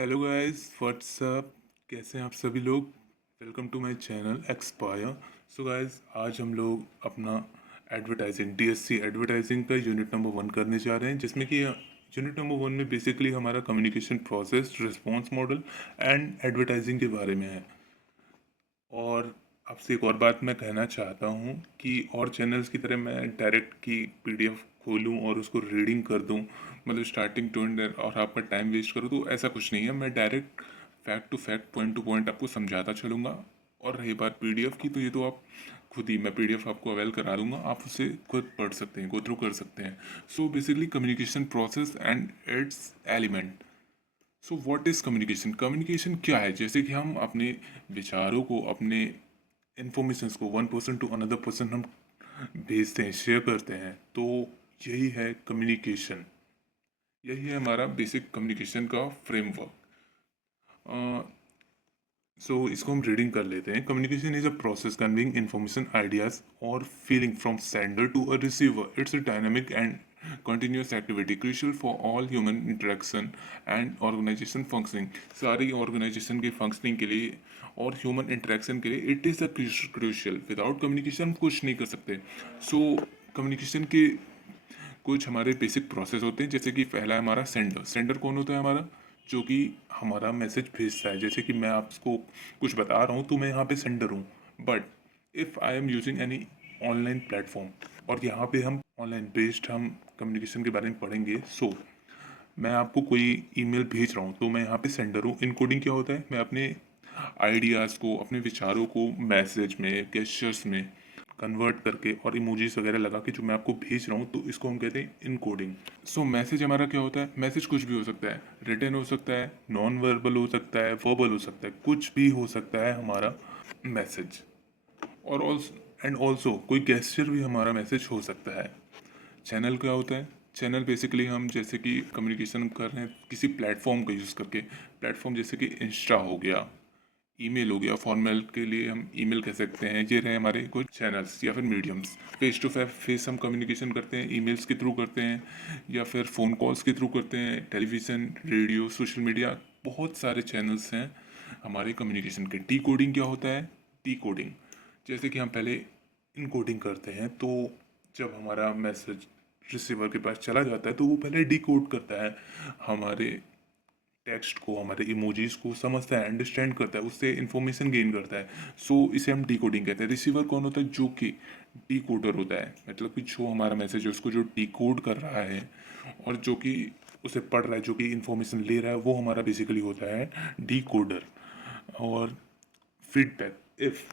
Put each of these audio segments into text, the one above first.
Hello guys what's up. कैसे हैं आप सभी लोग। Welcome to my channel expire. So guys आज हम लोग अपना एडवर्टाइजिंग डीएससी एडवर्टाइजिंग का यूनिट नंबर 1 करने जा रहे हैं, जिसमें कि यूनिट नंबर 1 में बेसिकली हमारा communication process, response model and advertising के बारे में है। और आपसे एक और बात मैं कहना चाहता हूँ कि और चैनल्स की तरह मैं डायरेक्ट की पीडीएफ खोलूँ और उसको रीडिंग कर दूँ, मतलब स्टार्टिंग टू एंड, और आपका टाइम वेस्ट करूँ, तो ऐसा कुछ नहीं है। मैं डायरेक्ट फैक्ट टू पॉइंट आपको समझाता चलूँगा। और रही बात पीडीएफ की, तो ये तो आप खुद ही, मैं पीडीएफ आपको अवेल करा दूंगा, आप उसे खुद पढ़ सकते हैं, गो थ्रू कर सकते हैं। So basically communication process and it's element. So what is communication. Communication क्या है, जैसे कि हम अपने विचारों को, अपने इन्फॉर्मेशंस को one person to another person हम भेजते हैं, शेयर करते हैं, तो यही है कम्युनिकेशन। यही है हमारा बेसिक कम्युनिकेशन का फ्रेमवर्क। सो इसको हम रीडिंग कर लेते हैं। Communication is a process conveying information, ideas और feeling from sender to a receiver. It's a dynamic and continuous activity crucial for all human interaction and organization functioning। सारी organisation के functioning के लिए और ह्यूमन इंटरेक्शन के लिए it is a crucial. Without communication हम कुछ नहीं कर सकते। सो कम्युनिकेशन के कुछ हमारे बेसिक प्रोसेस होते हैं, जैसे कि पहला है हमारा सेंडर। सेंडर कौन होता है हमारा, जो कि हमारा मैसेज भेजता है। जैसे कि मैं आपको कुछ बता रहा हूँ, तो मैं यहाँ पे सेंडर हूँ। But if I am using any online platform, और यहाँ पे हम ऑनलाइन बेस्ड हम कम्युनिकेशन के बारे में पढ़ेंगे। सो मैं आपको कोई ईमेल भेज रहा हूँ, तो मैं यहाँ पे सेंडर हूँ। इनकोडिंग क्या होता है, मैं अपने आइडियाज़ को, अपने विचारों को मैसेज में, गेस्चर्स में कन्वर्ट करके और इमोजीज वगैरह लगा के जो मैं आपको भेज रहा हूँ, तो इसको हम कहते हैं इनकोडिंग। सो मैसेज हमारा क्या होता है, मैसेज कुछ भी हो सकता है, रिटन हो सकता है, नॉन वर्बल हो सकता है, वर्बल हो सकता है, कुछ भी हो सकता है हमारा मैसेज। और ऑल्सो कोई गेस्चर भी हमारा मैसेज हो सकता है। चैनल क्या होता है, चैनल बेसिकली हम जैसे कि कम्युनिकेशन कर रहे हैं किसी प्लेटफॉर्म का यूज़ करके। प्लेटफॉर्म जैसे कि इंस्टा हो गया, ईमेल हो गया, फॉर्मेल के लिए हम ईमेल कह सकते हैं। ये रहे हमारे कुछ चैनल्स या फिर मीडियम्स। फेस टू फेस हम कम्युनिकेशन करते हैं, ईमेल्स के थ्रू करते हैं, या फिर फ़ोन कॉल्स के थ्रू करते हैं, टेलीविज़न, रेडियो, सोशल मीडिया, बहुत सारे चैनल्स हैं हमारे कम्युनिकेशन के। डी कोडिंग क्या होता है, डी कोडिंग जैसे कि हम पहले इनकोडिंग करते हैं, तो जब हमारा मैसेज रिसीवर के पास चला जाता है, तो वो पहले डी कोड करता है, हमारे टेक्स्ट को, हमारे इमोजीज को समझता है, अंडरस्टैंड करता है, उससे इन्फॉर्मेशन गेन करता है। सो इसे हम डिकोडिंग कहते हैं। रिसीवर कौन होता है, जो कि डिकोडर होता है, मतलब कि जो हमारा मैसेज है उसको जो डिकोड कर रहा है और जो कि उसे पढ़ रहा है, जो कि इन्फॉर्मेशन ले रहा है, वो हमारा बेसिकली होता है डिकोडर। और फीडबैक, इफ़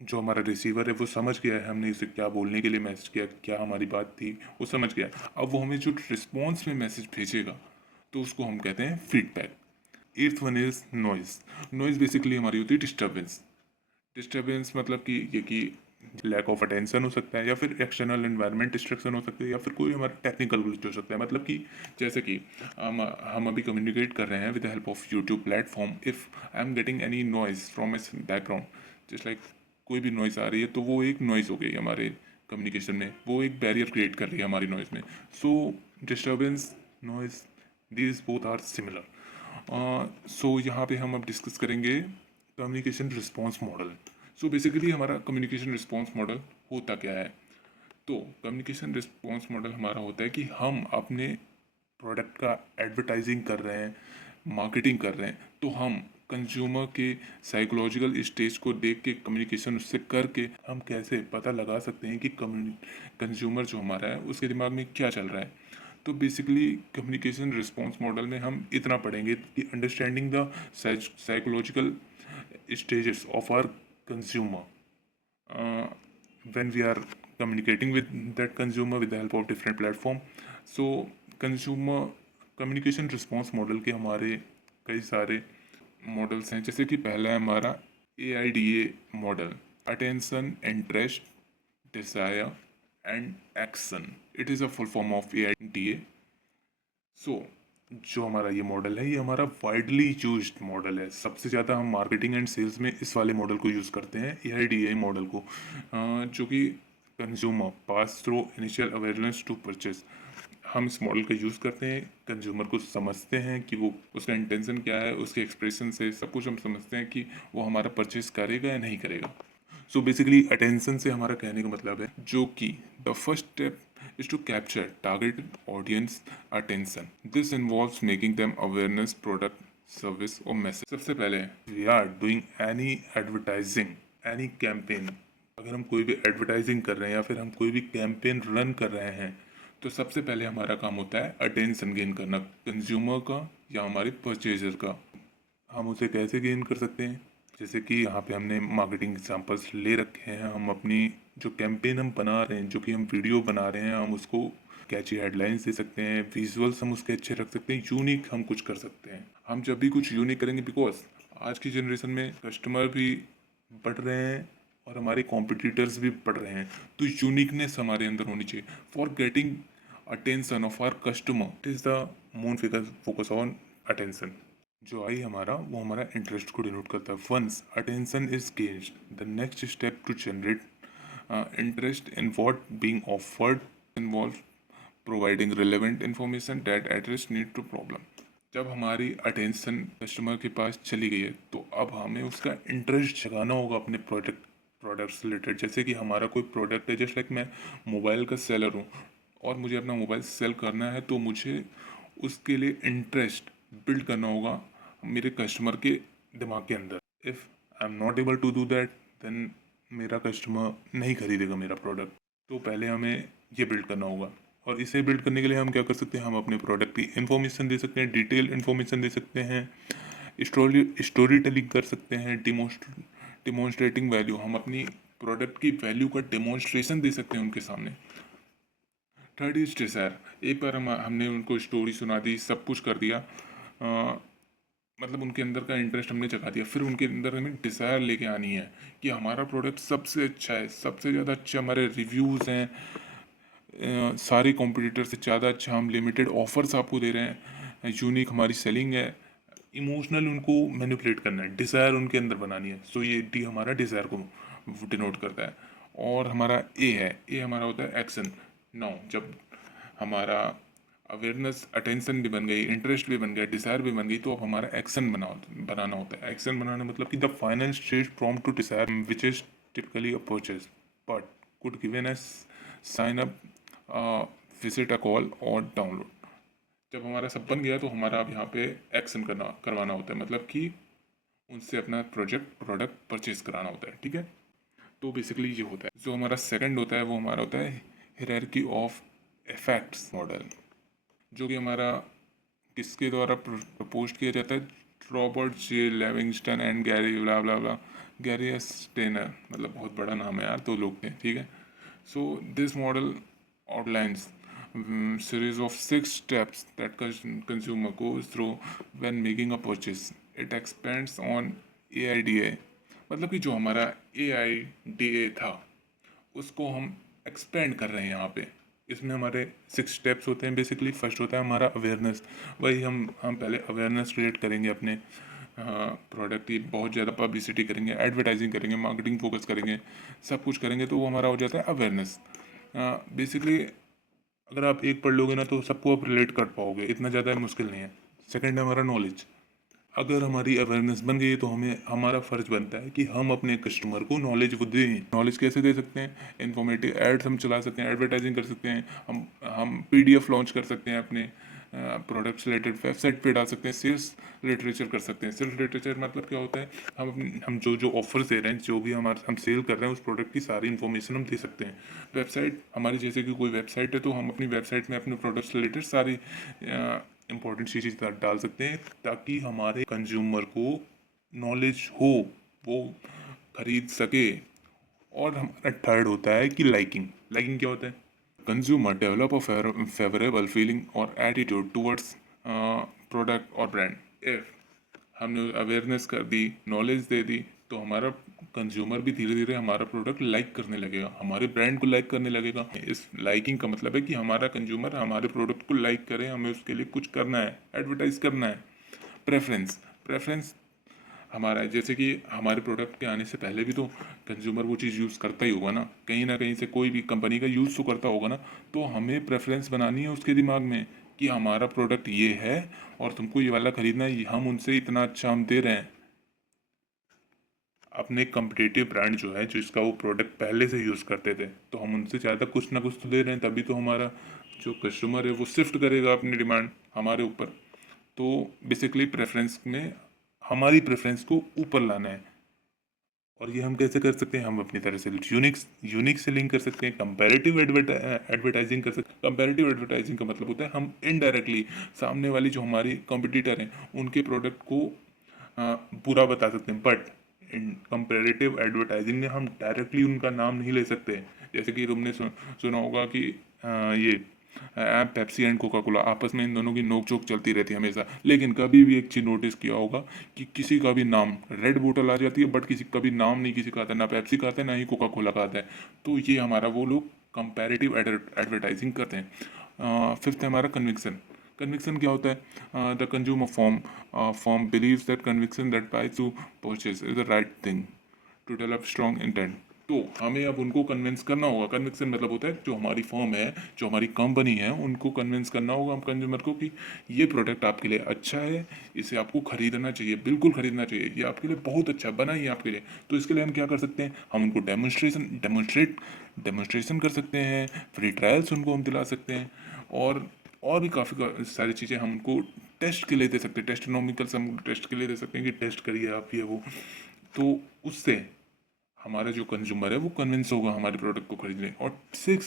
जो हमारा रिसीवर है वो समझ गया है हमने इसे क्या बोलने के लिए मैसेज किया, क्या हमारी बात थी, वो समझ गया। अब वो हमें जो रिस्पॉन्स में मैसेज भेजेगा, तो उसको हम कहते हैं feedback. Eighth one is noise. Noise basically हमारी होती है डिस्टर्बेंस। डिस्टर्बेंस मतलब कि ये कि लैक ऑफ अटेंशन हो सकता है, या फिर एक्सटर्नल एनवायरनमेंट डिस्ट्रक्शन हो सकती है, या फिर कोई हमारा टेक्निकल ग्लिच हो सकता है। मतलब कि जैसे कि हम अभी कम्युनिकेट कर रहे हैं with the help of YouTube platform. If I am getting any noise from इस बैकग्राउंड, जस्ट लाइक कोई भी नॉइज़ आ रही है, तो वो एक नॉइज़ हो गई हमारे कम्युनिकेशन में, वो एक बैरियर क्रिएट कर रही है हमारी नॉइज़ में। So disturbance, noise, these both are similar. So यहाँ पे हम अब डिस्कस करेंगे communication response model. So basically हमारा कम्युनिकेशन रिस्पॉन्स मॉडल होता क्या है। तो कम्युनिकेशन रिस्पॉन्स मॉडल हमारा होता है कि हम अपने प्रोडक्ट का एडवर्टाइजिंग कर रहे हैं, मार्केटिंग कर रहे हैं, तो हम कंज्यूमर के साइकोलॉजिकल स्टेज को देख के, कम्युनिकेशन उससे करके हम कैसे पता लगा सकते हैं कि कंज्यूमर जो हमारा है उसके दिमाग में क्या चल रहा है। तो बेसिकली कम्युनिकेशन रिस्पॉन्स मॉडल में हम इतना पढ़ेंगे कि understanding the psychological stages of our consumer when we are communicating with that consumer with the help of different platform। so consumer communication response model के हमारे कई सारे मॉडल्स हैं, जैसे कि पहला है हमारा AIDA model, attention, interest, desire and action. It is a full form of AIDA। सो जो हमारा ये मॉडल है, ये हमारा वाइडली यूज्ड मॉडल है। सबसे ज़्यादा हम मार्केटिंग एंड सेल्स में इस वाले मॉडल को यूज़ करते हैं, AIDA मॉडल को, जो कि consumer pass through initial awareness to purchase. हम इस मॉडल का यूज़ करते हैं, कंज्यूमर को समझते हैं कि वो उसका इंटेंशन क्या है, उसके एक्सप्रेशन से सब कुछ हम समझते हैं कि वो हमारा परचेज करेगा या नहीं करेगा। सो बेसिकली अटेंशन से हमारा कहने का मतलब है जो कि the first step is to capture target audience attention. This involves making them awareness product service और मैसेज। सबसे पहले we are doing any advertising any campaign, अगर हम कोई भी एडवर्टाइजिंग कर रहे हैं या फिर हम कोई भी कैंपेन रन कर रहे हैं तो सबसे पहले हमारा काम होता है अटेंशन गेन करना कंज्यूमर का या हमारे परचेजर का। हम उसे कैसे गेन कर सकते हैं, जैसे कि यहाँ पे हमने मार्केटिंग एग्जांपल्स ले रखे हैं। हम अपनी जो कैंपेन हम बना रहे हैं, जो कि हम वीडियो बना रहे हैं, हम उसको कैची हेडलाइंस दे सकते हैं, विजुअल्स हम उसके अच्छे रख सकते हैं, यूनिक हम कुछ कर सकते हैं। हम जब भी कुछ यूनिक करेंगे, बिकॉज आज की जनरेशन में कस्टमर भी बढ़ रहे हैं और हमारे कॉम्पिटिटर्स भी बढ़ रहे हैं, तो यूनिकनेस हमारे अंदर होनी चाहिए for getting attention of our customer. It is the main focus on attention. जो आई हमारा वो हमारा इंटरेस्ट को डिनोट करता है। Once attention is gained the next step to generate interest in what being offered involve providing relevant information that address need to problem. जब हमारी attention customer के पास चली गई है तो अब हमें उसका इंटरेस्ट जगाना होगा अपने प्रोडक्ट्स रिलेटेड। जैसे कि हमारा कोई प्रोडक्ट है, जैसे लाइक मैं मोबाइल का सेलर हूँ और मुझे अपना मोबाइल सेल करना है, तो मुझे उसके लिए इंटरेस्ट बिल्ड करना होगा मेरे कस्टमर के दिमाग के अंदर। If I am not able to do that then मेरा कस्टमर नहीं खरीदेगा मेरा प्रोडक्ट। तो पहले हमें ये बिल्ड करना होगा, और इसे बिल्ड करने के लिए हम क्या कर सकते हैं, हम अपने प्रोडक्ट की इन्फॉर्मेशन दे सकते हैं, डिटेल इन्फॉर्मेशन दे सकते हैं, स्टोरी टेलिंग कर सकते हैं, डिमोन्स्ट्रेटिंग वैल्यू, हम अपनी प्रोडक्ट की वैल्यू का डिमोन्स्ट्रेशन दे सकते हैं उनके सामने। Third is desire. एक बार हमने उनको स्टोरी सुना दी, सब कुछ कर दिया, मतलब उनके अंदर का इंटरेस्ट हमने जगा दिया, फिर उनके अंदर हमें डिज़ायर लेके आनी है कि हमारा प्रोडक्ट सबसे अच्छा है, सबसे ज़्यादा अच्छे हमारे रिव्यूज़ हैं, सारे कॉम्पिटिटर से ज़्यादा अच्छा हम लिमिटेड ऑफर्स आपको दे रहे हैं, यूनिक हमारी सेलिंग है। इमोशनल उनको मैनिपुलेट करना है, डिज़ायर उनके अंदर बनानी है। सो ये डी हमारा डिज़ायर को डिनोट करता है। और हमारा ए है, ए हमारा होता है एक्शन। नाउ जब हमारा अवेयरनेस अटेंशन भी बन गई, इंटरेस्ट भी बन गया, डिज़ायर भी बन गई, तो अब हमारा एक्शन बनाना होता है। एक्शन बनाना मतलब कि the final stage prompt to desire which is typically a purchase but could given as sign up, visit a call और डाउनलोड। जब हमारा सब बन गया तो हमारा अब यहाँ पे एक्शन करवाना होता है, मतलब कि उनसे अपना प्रोडक्ट परचेज कराना होता है। ठीक है, तो बेसिकली ये होता है। जो हमारा सेकंड होता है वो हमारा होता है हायरार्की ऑफ इफेक्ट्स मॉडल, जो कि हमारा किसके द्वारा प्रपोज किया जाता है, Robert J Livingston and Gary blah blah blah, Gary S Tenner, मतलब बहुत बड़ा नाम है यार, तो लोग थे। ठीक है, so this model outlines series of 6 steps that consumer goes through when making a purchase. It expands on AIDA, मतलब कि जो हमारा AIDA था उसको हम एक्सपेंड कर रहे हैं यहाँ पे। इसमें हमारे 6 स्टेप्स होते हैं बेसिकली। फर्स्ट होता है हमारा अवेयरनेस। वही हम पहले अवेयरनेस क्रिएट करेंगे अपने प्रोडक्ट की, बहुत ज़्यादा पब्लिसिटी करेंगे, एडवर्टाइजिंग करेंगे, मार्केटिंग फोकस करेंगे, सब कुछ करेंगे, तो वो हमारा हो जाता है अवेयरनेस। बेसिकली अगर आप एक पढ़ लोगे ना तो सबको आप रिलेट कर पाओगे, इतना ज़्यादा मुश्किल नहीं है। सेकंड है हमारा नॉलेज। अगर हमारी अवेयरनेस बन गई है तो हमें हमारा फ़र्ज बनता है कि हम अपने कस्टमर को नॉलेज को दें। नॉलेज कैसे दे सकते हैं, इन्फॉर्मेटिव एड्स हम चला सकते हैं, एडवर्टाइजिंग कर सकते हैं, हम PDF लॉन्च कर सकते हैं, अपने प्रोडक्ट्स रिलेटेड वेबसाइट पे डाल सकते हैं, सेल्स लिटरेचर कर सकते हैं। सेल्स लिटरेचर मतलब क्या होता है, हम जो जो ऑफर्स दे रहे हैं, जो भी हम सेल कर रहे हैं, उस प्रोडक्ट की सारी इन्फॉर्मेशन हम दे सकते हैं। वेबसाइट हमारी, जैसे कि कोई वेबसाइट है तो हम अपनी वेबसाइट में अपने प्रोडक्ट्स रिलेटेड सारी इंपॉर्टेंट चीज़ें डाल सकते हैं ताकि हमारे कंज्यूमर को नॉलेज हो, वो खरीद सके। और हमारा थर्ड होता है कि लाइकिंग। लाइकिंग क्या होता है, consumer develop a favourable feeling और एटीट्यूड टूवर्ड्स प्रोडक्ट और ब्रांड। इफ हमने अवेयरनेस कर दी, नॉलेज दे दी, तो हमारा कंज्यूमर भी धीरे धीरे हमारा प्रोडक्ट लाइक करने लगेगा, हमारे ब्रांड को लाइक करने लगेगा। इस लाइकिंग का मतलब है कि हमारा कंज्यूमर हमारे प्रोडक्ट को लाइक करे, हमें उसके लिए कुछ करना है, एडवर्टाइज करना है। प्रेफरेंस। प्रेफरेंस हमारा जैसे कि हमारे प्रोडक्ट के आने से पहले भी तो कंज्यूमर वो चीज़ यूज़ करता ही होगा ना कहीं से कोई भी कंपनी का यूज़ तो करता होगा ना। तो हमें प्रेफरेंस बनानी है उसके दिमाग में कि हमारा प्रोडक्ट ये है और तुमको ये वाला खरीदना है, हम उनसे इतना अच्छा हम दे रहे हैं। अपने कम्पिटिटिव ब्रांड जो है जिसका वो प्रोडक्ट पहले से यूज़ करते थे, तो हम उनसे ज़्यादा कुछ ना कुछ तो दे रहे हैं, तभी तो हमारा जो कस्टमर है वो शिफ्ट करेगा अपनी डिमांड हमारे ऊपर। तो बेसिकली प्रेफरेंस में हमारी प्रेफरेंस को ऊपर लाना है। और ये हम कैसे कर सकते हैं? हम अपनी तरह से यूनिक सेलिंग कर सकते हैं, कंपैरेटिव एडवर्टाइजिंग कर सकते हैं। कंपैरेटिव एडवर्टाइजिंग का मतलब होता है हम इनडायरेक्टली सामने वाली जो हमारी कॉम्पिटिटर हैं उनके प्रोडक्ट को बुरा बता सकते हैं, बट इन कंपैरेटिव एडवर्टाइजिंग में हम डायरेक्टली उनका नाम नहीं ले सकते। जैसे कि तुमने सुना होगा कि ये पेप्सी एंड कोका कोला आपस में इन दोनों की नोक झोंक चलती रहती है हमेशा, लेकिन कभी भी एक चीज़ नोटिस किया होगा कि किसी का भी नाम रेड बोतल आ जाती है बट किसी का भी नाम नहीं किसी का आता है, ना पेप्सी का आता है ना ही कोका कोला का आता है। तो ये हमारा वो लोग कंपैरेटिव एडवर्टाइजिंग करते हैं। फिफ्थ है हमारा कन्विक्सन। कन्विक्सन क्या होता है? The consumer form believes that conviction that buy to purchase is the right thing to develop strong intent. तो हमें अब उनको कन्विंस करना होगा। कन्विक्सन मतलब होता है जो हमारी फर्म है, जो हमारी कंपनी है, उनको कन्विंस करना होगा हम कंज्यूमर को कि ये प्रोडक्ट आपके लिए अच्छा है, इसे आपको खरीदना चाहिए, बिल्कुल खरीदना चाहिए, ये आपके लिए बहुत अच्छा बना ही है आपके लिए। तो इसके लिए हम क्या कर सकते हैं? हम उनको डेमोन्स्ट्रेशन कर सकते हैं, फ्री ट्रायल्स उनको हम दिला सकते हैं, और भी काफ़ी सारी चीज़ें हम उनको टेस्ट के लिए दे सकते हैं। टेस्टोनॉमिकल्स हम टेस्ट के लिए दे सकते हैं कि टेस्ट करिए आप ये वो। तो उससे हमारा जो कंज्यूमर है वो कन्विंस होगा हमारे प्रोडक्ट को खरीदने। और सिक्स,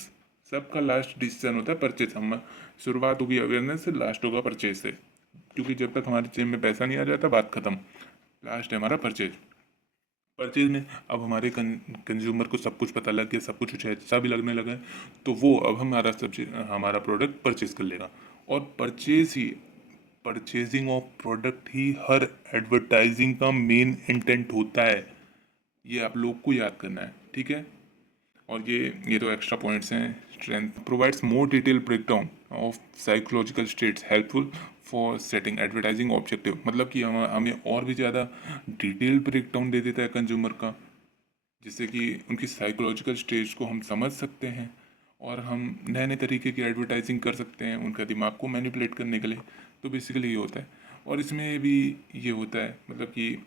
सबका लास्ट डिसीजन होता है परचेज। हम शुरुआत होगी अवेयरनेस से, लास्ट होगा परचेज से, क्योंकि जब तक हमारे जेब में पैसा नहीं आ जाता बात खत्म। लास्ट है हमारा परचेज। परचेज में अब हमारे कंज्यूमर को सब कुछ पता लग गया, सब कुछ अच्छा भी लगने लगा है, तो वो अब हमारा प्रोडक्ट परचेज कर लेगा। और purchasing of product he her advertising का मेन इंटेंट होता है। ये आप लोग को याद करना है, ठीक है? और ये तो एक्स्ट्रा पॉइंट्स हैं। Strength provides more detail breakdown of psychological states helpful for setting advertising objective. मतलब कि हमें और भी ज़्यादा डिटेल ब्रेकडाउन दे देता है कंज्यूमर का, जिससे कि उनकी साइकोलॉजिकल स्टेज को हम समझ सकते हैं और हम नए नए तरीके की एडवर्टाइजिंग कर सकते हैं उनका दिमाग को मैनिपुलेट करने के लिए। तो बेसिकली ये होता है। और इसमें भी ये होता है मतलब कि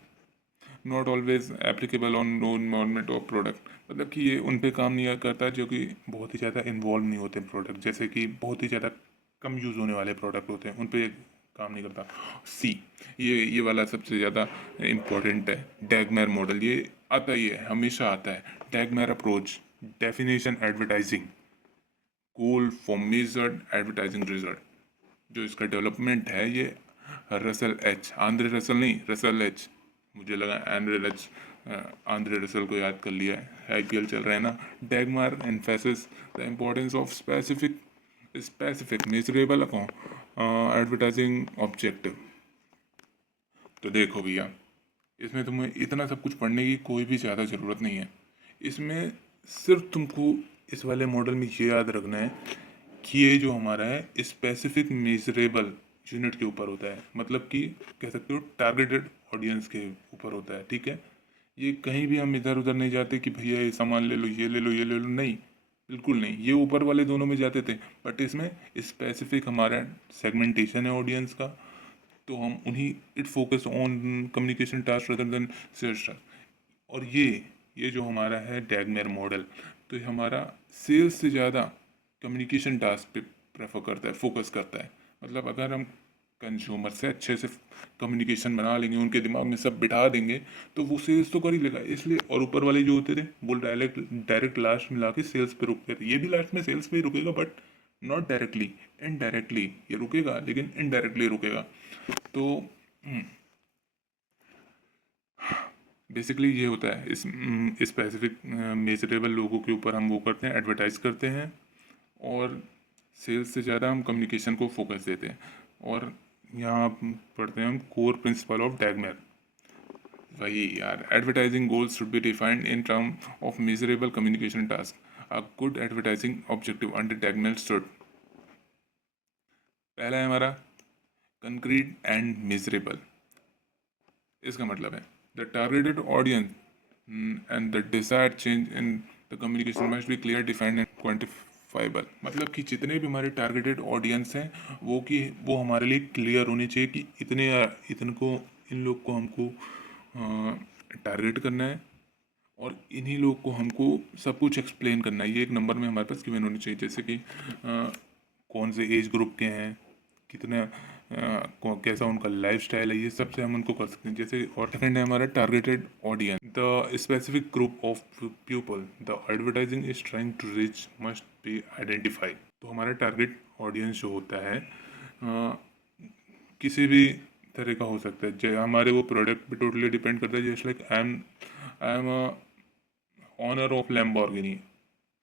not always applicable on no environment of product. मतलब कि ये उन पे काम नहीं करता जो कि बहुत ही ज़्यादा इन्वॉल्व नहीं होते प्रोडक्ट, जैसे कि बहुत ही ज़्यादा कम यूज़ होने वाले प्रोडक्ट होते हैं, उन पे काम नहीं करता। सी, ये वाला सबसे ज़्यादा इम्पोर्टेंट है। डैगमैर मॉडल, ये आता ही है, हमेशा आता है। DAGMAR approach, definition advertising, goal for measured advertising result. जो इसका डेवलपमेंट है ये रसल एच, आंद्रे रसल नहीं, रसल एच, मुझे लगा आंद्रे एच, आंद्रे रसल को याद कर लिया है, आईपीएल चल रहा है ना। DAGMAR emphasis the importance of specific measurable advertising objective. तो देखो भैया, इसमें तुम्हें इतना सब कुछ पढ़ने की कोई भी ज़्यादा ज़रूरत नहीं है। इसमें सिर्फ तुमको इस वाले मॉडल में ये याद रखना है कि ये जो हमारा है स्पेसिफिक मेजरेबल यूनिट के ऊपर होता है, मतलब कि कह सकते हो टारगेटेड ऑडियंस के ऊपर होता है, ठीक है? ये कहीं भी हम इधर उधर नहीं जाते कि भैया ये सामान ले लो, ये ले लो, ये ले लो, नहीं, बिल्कुल नहीं। ये ऊपर वाले दोनों में जाते थे, बट इसमें स्पेसिफिक हमारा सेगमेंटेशन है ऑडियंस का। तो हम उन्हीं it focus on communication task rather than sales task. और ये जो हमारा है डैगमेर मॉडल, तो ये हमारा सेल्स से ज़्यादा कम्युनिकेशन टास्क पे प्रेफर करता है, फोकस करता है। मतलब अगर हम कंज्यूमर से अच्छे से कम्युनिकेशन बना लेंगे, उनके दिमाग में सब बिठा देंगे, तो वो सेल्स तो कर ही लेगा। इसलिए और ऊपर वाले जो होते थे वो डायरेक्ट लास्ट में लाके सेल्स पे रुकते थे। ये भी लास्ट में सेल्स पे ही रुकेगा, बट नॉट डायरेक्टली, इनडायरेक्टली ये रुकेगा, लेकिन इनडायरेक्टली रुकेगा। तो बेसिकली ये होता है। इस स्पेसिफिक मेजरेबल लोगों के ऊपर हम वो करते हैं, एडवर्टाइज करते हैं, और सेल्स से ज़्यादा हम कम्युनिकेशन को फोकस देते हैं। और यहाँ पढ़ते हैं हम कोर प्रिंसिपल ऑफ डैगमैर। वही यार, advertising goals should be defined in term of measurable communication task. A good advertising objective under DAGMAR should, पहला है हमारा कंक्रीट एंड मेजरेबल। इसका मतलब है The targeted audience and the desired change in the communication must be clear, defined and quantifiable. मतलब कि जितने भी हमारे टारगेटेड ऑडियंस हैं वो हमारे लिए क्लियर होने चाहिए कि इन लोग को हमको टारगेट करना है और इन्हीं लोग को हमको सब कुछ एक्सप्लेन करना है। ये एक नंबर में हमारे पास गिवन होनी चाहिए, जैसे कि कौन से एज ग्रुप के हैं, कितना कैसा उनका लाइफ स्टाइल है, ये सब से हम उनको कर सकते हैं। जैसे और सेकंड है हमारा targeted audience, the specific group of people the advertising is trying to reach must be identified. तो हमारा टारगेट ऑडियंस जो होता है किसी भी तरह का हो सकता है, हमारे वो प्रोडक्ट पे टोटली डिपेंड करता है। जैसे like I am owner of Lamborghini,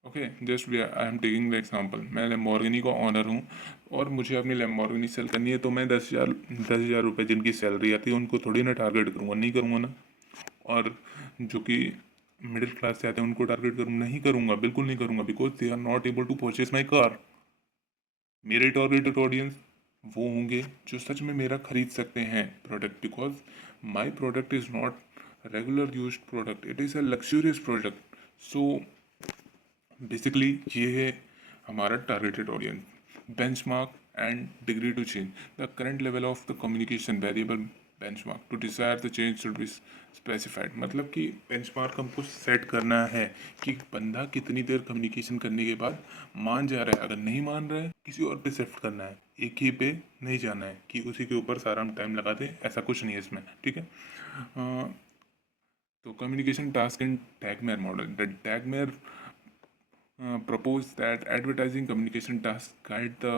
okay, just I am taking the example, मैं लैम्बोर्गिनी का ऑनर हूँ और मुझे अपनी लैम्बोर्गिनी सेल करनी है, तो मैं 10,000 रुपये जिनकी सैलरी आती है उनको थोड़ी ना टारगेट करूँगा, नहीं करूँगा ना। और जो कि मिडिल क्लास से आते हैं उनको टारगेट नहीं करूँगा, बिल्कुल नहीं करूँगा, because they are not able to purchase my car. मेरे टारगेटेड ऑडियंस वो होंगे जो सच में मेरा खरीद सकते हैं product, because my product is not regular use product, it is a luxurious product. So basically ये है हमारा targeted audience. Benchmark and degree to change the current level of the communication variable benchmark to desire the change should be specified. मतलब कि benchmark हमको set करना है कि बंदा कितनी देर कम्युनिकेशन करने के बाद मान जा रहा है, अगर नहीं मान रहा है किसी और पे शिफ्ट करना है, एक ही पे नहीं जाना है कि उसी के ऊपर सारा हम टाइम लगा दें, ऐसा कुछ नहीं है इसमें, ठीक है। तो communication task in DAGMAR model, the DAGMAR propose that advertising communication tasks guide the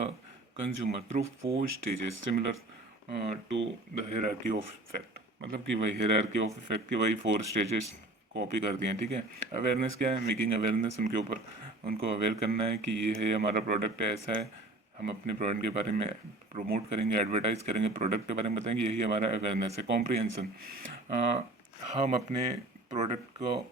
consumer through 4 stages similar to the hierarchy of effect। मतलब कि वही hierarchy of effect की वही 4 stages कॉपी कर दिए हैं, ठीक है। अवेयरनेस क्या है, मेकिंग अवेयरनेस, उनके ऊपर उनको अवेयर करना है कि ये है हमारा प्रोडक्ट है, ऐसा है, हम अपने प्रोडक्ट के बारे में प्रमोट करेंगे, एडवर्टाइज करेंगे, प्रोडक्ट के बारे में बताएंगे, यही हमारा अवेयरनेस है। कॉम्प्रिहेंसन, हम अपने प्रोडक्ट को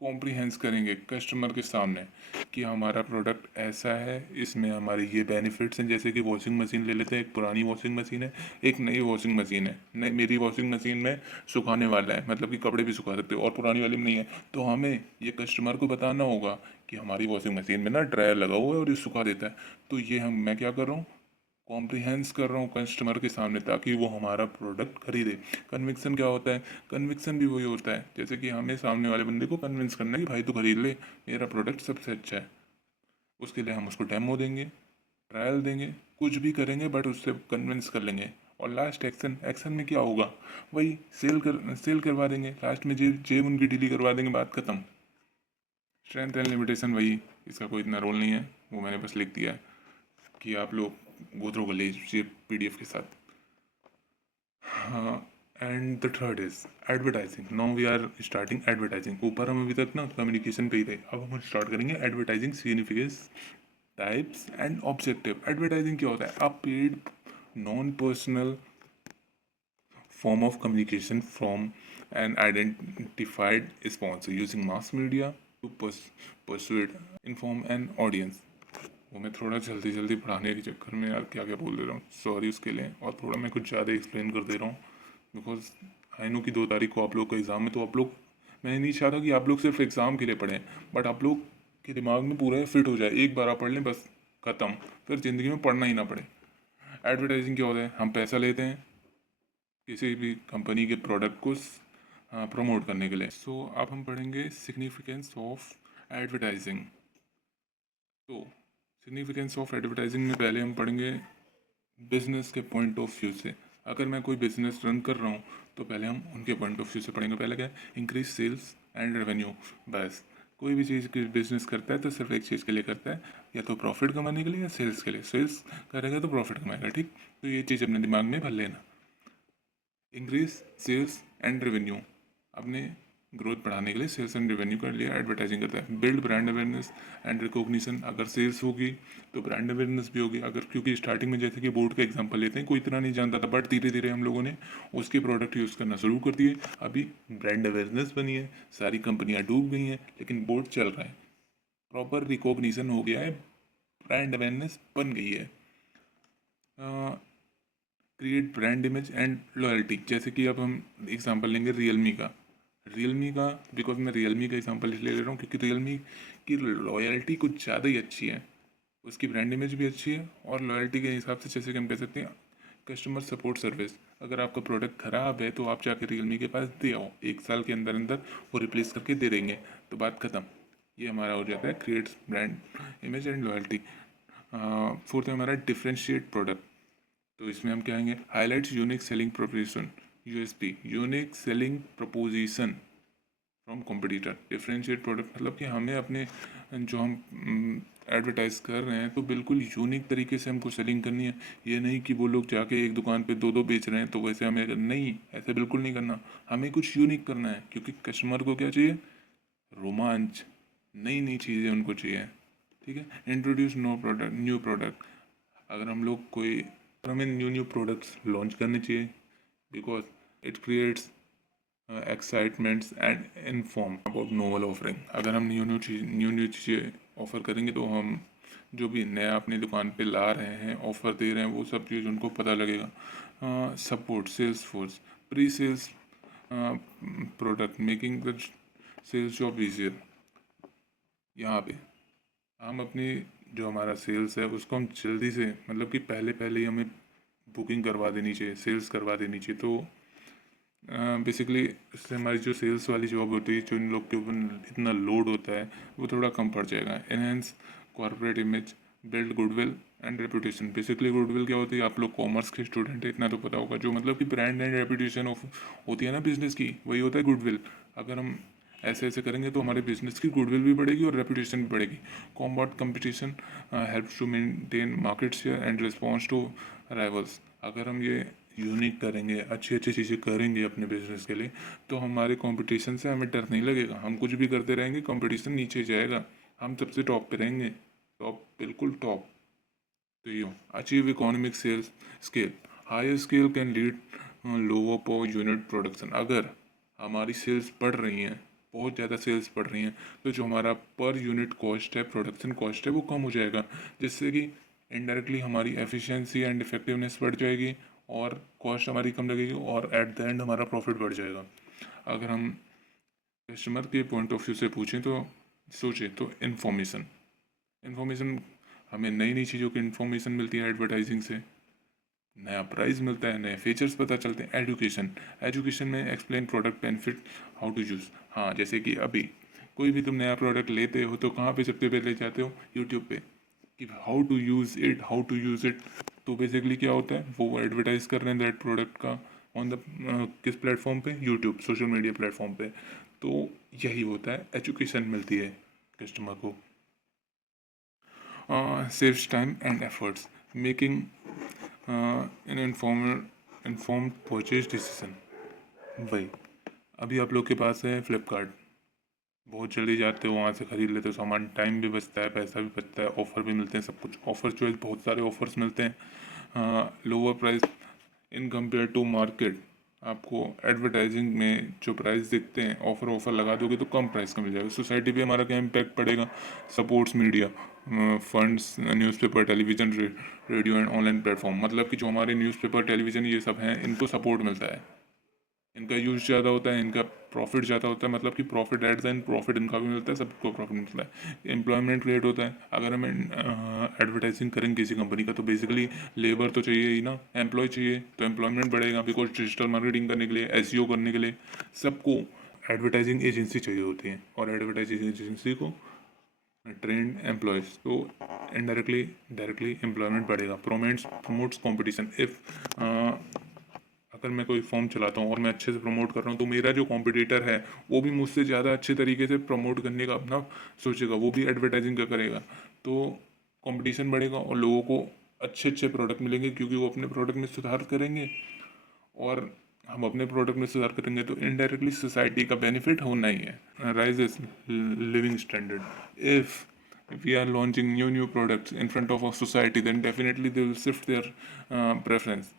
कॉम्प्रीहेंस करेंगे कस्टमर के सामने कि हमारा प्रोडक्ट ऐसा है, इसमें हमारे ये बेनिफिट्स हैं। जैसे कि वॉशिंग मशीन ले लेते हैं, एक पुरानी वॉशिंग मशीन है, एक नई वॉशिंग मशीन है। नई मेरी वॉशिंग मशीन में सुखाने वाला है, मतलब कि कपड़े भी सुखा सकते हो, और पुरानी वाली में नहीं है। तो हमें ये कस्टमर को बताना होगा कि हमारी वॉशिंग मशीन में ना ड्रायर लगा हुआ है और ये सुखा देता है। तो ये मैं क्या कर रहा हूँ, कॉम्प्रिहेंस कर रहा हूँ कस्टमर के सामने, ताकि वो हमारा प्रोडक्ट खरीदे। कन्विक्सन क्या होता है, कन्विक्सन भी वही होता है, जैसे कि हमें सामने वाले बंदे को कन्विंस करना है कि भाई तू खरीद ले, मेरा प्रोडक्ट सबसे अच्छा है। उसके लिए हम उसको डेमो देंगे, ट्रायल देंगे, कुछ भी करेंगे, बट उससे कन्विंस कर लेंगे। और लास्ट एक्शन, एक्शन में क्या होगा, वही सेल करवा देंगे, लास्ट में जेब जेब उनकी डीली करवा देंगे, बात खत्म। स्ट्रेंथ एंड लिमिटेशन वही, इसका कोई इतना रोल नहीं है, वो मैंने बस लिख दिया है कि आप लोग गो थ्रू कर लीजिए PDF के साथ। हाँ, and the third is advertising. Now we are starting advertising. ऊपर हम अभी तक ना कम्युनिकेशन पे ही थे, अब हम स्टार्ट करेंगे advertising significance, types and objective. Advertising क्या होता है, a paid non personal form of communication from an identified sponsor using mass media to persuade, inform an audience। वो मैं थोड़ा जल्दी जल्दी पढ़ाने के चक्कर में यार क्या क्या बोल दे रहा हूँ, सॉरी उसके लिए। और थोड़ा मैं कुछ ज़्यादा एक्सप्लेन कर दे रहा हूँ, बिकॉज आई नो कि 2 तारीख को आप लोग का एग्ज़ाम है, तो आप लोग, मैं नहीं चाहता कि आप लोग सिर्फ एग्ज़ाम के लिए पढ़ें, बट आप लोग के दिमाग में पूरा फिट हो जाए, एक बार आप पढ़ लें बस ख़त्म, फिर ज़िंदगी में पढ़ना ही ना पड़े। एडवर्टाइजिंग क्या होता है, हम पैसा लेते हैं किसी भी कंपनी के प्रोडक्ट को प्रमोट करने के लिए। सो अब हम पढ़ेंगे सिग्निफिकेंस ऑफ एडवर्टाइजिंग। तो सिग्निफिकेंस ऑफ एडवर्टाइजिंग में पहले हम पढ़ेंगे बिजनेस के पॉइंट ऑफ व्यू से। अगर मैं कोई बिजनेस रन कर रहा हूँ तो पहले हम उनके पॉइंट ऑफ व्यू से पढ़ेंगे। पहले क्या है, इंक्रीज सेल्स एंड रेवेन्यू। बस कोई भी चीज़ की बिजनेस करता है तो सिर्फ एक चीज़ के लिए करता है, या तो प्रॉफिट कमाने के लिए या सेल्स के लिए। सेल्स करेगा तो प्रॉफिट कमाएगा, ठीक। तो ये चीज़ अपने दिमाग में भर लेना। इंक्रीज सेल्स एंड रेवेन्यू, अपने ग्रोथ बढ़ाने के लिए सेल्स एंड रेवेन्यू के लिए एडवर्टाइजिंग करता है। Build brand awareness and recognition, अगर सेल्स होगी तो ब्रांड अवेयरनेस भी होगी। अगर क्योंकि स्टार्टिंग में जैसे कि बोर्ड का एग्जांपल लेते हैं, कोई इतना नहीं जानता था, बट धीरे धीरे हम लोगों ने उसके प्रोडक्ट यूज़ करना शुरू कर दिए, अभी ब्रांड अवेयरनेस बनी है, सारी कंपनियां डूब गई हैं, लेकिन बोर्ड चल रहा है, प्रॉपर रिकॉग्निशन हो गया है, ब्रांड अवेयरनेस बन गई है। Create brand image and loyalty. जैसे कि अब हम एग्जांपल लेंगे रियलमी का। बिकॉज मैं रियलमी का एग्जांपल इसलिए ले रहा हूँ क्योंकि रियलमी की लॉयल्टी कुछ ज़्यादा ही अच्छी है, उसकी ब्रांड इमेज भी अच्छी है, और लॉयल्टी के हिसाब से जैसे कि हम कह सकते हैं कस्टमर सपोर्ट सर्विस। अगर आपका प्रोडक्ट ख़राब है तो आप जाकर रियलमी के पास दे आओ, 1 साल के अंदर अंदर वो रिप्लेस करके दे देंगे, तो बात ख़त्म। ये हमारा हो जाता है creates brand image and loyalty. Fourth है हमारा डिफ्रेंशिएट प्रोडक्ट। तो इसमें हम क्या आएंगे, highlights unique selling proposition, USP, unique selling proposition from competitor. Differentiate product मतलब कि हमें अपने जो हम एडवर्टाइज कर रहे हैं तो बिल्कुल यूनिक तरीके से हमको सेलिंग करनी है। ये नहीं कि वो लोग जाके एक दुकान पे दो दो बेच रहे हैं तो वैसे हमें नहीं, ऐसे बिल्कुल नहीं करना। हमें कुछ यूनिक करना है क्योंकि कस्टमर को क्या चाहिए, रोमांच, नई नई चीज़ें उनको चाहिए। ठीक है, इंट्रोड्यूस न्यू प्रोडक्ट। अगर हम लोग कोई, हमें न्यू प्रोडक्ट्स लॉन्च करने चाहिए because it creates excitements and inform about novel offering. अगर हम न्यू चीज़ें ऑफ़र करेंगे तो हम जो भी नया अपनी दुकान पे ला रहे हैं, ऑफ़र दे रहे हैं, वो सब चीज़ उनको पता लगेगा। Support sales force, pre sales product making the sales job easier. यहाँ पे हम अपनी जो हमारा सेल्स है उसको हम जल्दी से, मतलब कि पहले पहले ही हमें बुकिंग करवा देनी चाहिए, सेल्स करवा देनी चाहिए। तो बेसिकली इससे हमारी जो सेल्स वाली जॉब होती है, जो इन लोग के ऊपर इतना लोड होता है, वो थोड़ा कम पड़ जाएगा। Enhance corporate image, build goodwill and reputation. Basically goodwill क्या होती है, आप लोग कॉमर्स के स्टूडेंट है, इतना तो पता होगा, जो मतलब कि ब्रांड एंड रेपुटेशन ऑफ होती है ना बिजनेस की, वही होता है गुडविल। अगर हम ऐसे ऐसे करेंगे तो हमारे बिजनेस की गुडविल भी बढ़ेगी और रेपुटेशन भी बढ़ेगी। Combat competition helps to maintain market share and response to rivals. अगर हम ये यूनिक करेंगे, अच्छी अच्छी चीज़ें करेंगे अपने बिजनेस के लिए, तो हमारे कंपटीशन से हमें डर नहीं लगेगा। हम कुछ भी करते रहेंगे, कंपटीशन नीचे जाएगा, हम सबसे टॉप पे रहेंगे, टॉप, बिल्कुल टॉप। तो ये achieve economic sales scale, higher scale can lead lower per unit production. अगर हमारी सेल्स बढ़ रही हैं, बहुत ज़्यादा सेल्स बढ़ रही हैं, तो जो हमारा पर यूनिट कॉस्ट है, प्रोडक्शन कॉस्ट है, वो कम हो जाएगा, जिससे कि इनडायरेक्टली हमारी एफिशिएंसी एंड इफेक्टिवनेस बढ़ जाएगी और कॉस्ट हमारी कम लगेगी और एट द एंड हमारा प्रॉफिट बढ़ जाएगा। अगर हम कस्टमर के पॉइंट ऑफ व्यू से पूछें तो सोचें तो इन्फॉर्मेशन हमें नई नई चीज़ों की इन्फॉर्मेशन मिलती है एडवर्टाइजिंग से, नया प्राइस मिलता है, नए फीचर्स पता चलते हैं। एजुकेशन में explain product benefit, how to use. हाँ, जैसे कि अभी कोई भी तुम नया प्रोडक्ट लेते हो तो कहाँ पे सबसे पहले जाते हो, यूट्यूब पे, कि हाउ टू यूज़ इट। तो बेसिकली क्या होता है, वो एडवर्टाइज कर रहे हैं दैट प्रोडक्ट का ऑन द किस प्लेटफॉर्म पे, यूट्यूब, सोशल मीडिया प्लेटफॉर्म पे। तो यही होता है, एजुकेशन मिलती है कस्टमर को। Saves time and efforts, making an informed purchase decision. भाई अभी आप लोग के पास है फ्लिपकार्ट, बहुत जल्दी जाते हो वहाँ से ख़रीद लेते हो सामान, टाइम भी बचता है, पैसा भी बचता है, ऑफ़र भी मिलते हैं, सब कुछ ऑफ़र चॉइस, बहुत सारे ऑफ़र्स मिलते हैं, lower price in compare to market. आपको एडवर्टाइजिंग में जो प्राइस दिखते हैं, ऑफ़र लगा दोगे तो कम प्राइस का मिल जाएगा। सोसाइटी पे हमारा क्या इम्पैक्ट पड़ेगा, supports media, funds, newspaper, television, radio and online platform. मतलब कि जो हमारे न्यूज़पेपर, टेलीविज़न ये सब हैं, इनको सपोर्ट मिलता है, इनका यूज़ ज़्यादा होता है, इनका प्रॉफिट ज़्यादा होता है, मतलब कि profit at the end profit इनका भी मिलता है, सबको प्रॉफिट मिलता है। एम्प्लॉयमेंट क्रिएट होता है। अगर हम एडवर्टाइजिंग करेंगे किसी कंपनी का तो बेसिकली लेबर तो चाहिए ही ना, एम्प्लॉय चाहिए, तो एम्प्लॉयमेंट बढ़ेगा बिकॉज डिजिटल मार्केटिंग करने के लिए, एसईओ करने के लिए सबको एडवर्टाइजिंग एजेंसी चाहिए होती है, और एडवर्टाइजिंग एजेंसी को ट्रेंड एम्प्लॉयज़, तो इनडायरेक्टली डायरेक्टली एम्प्लॉयमेंट बढ़ेगा। Promotes competition. इफ़ अगर मैं कोई फॉर्म चलाता हूँ और मैं अच्छे से प्रमोट कर रहा हूँ तो मेरा जो कॉम्पिटिटर है वो भी मुझसे ज़्यादा अच्छे तरीके से प्रमोट करने का अपना सोचेगा, वो भी एडवर्टाइजिंग का करेगा, तो कंपटीशन बढ़ेगा और लोगों को अच्छे अच्छे प्रोडक्ट मिलेंगे क्योंकि वो अपने प्रोडक्ट में सुधार करेंगे, और हम अपने प्रोडक्ट में सुधार करेंगे तो इनडायरेक्टली सोसाइटी का बेनिफिट होना ही है। Rises living standard. If we are launching new products in front of our society then definitely they will shift their preference।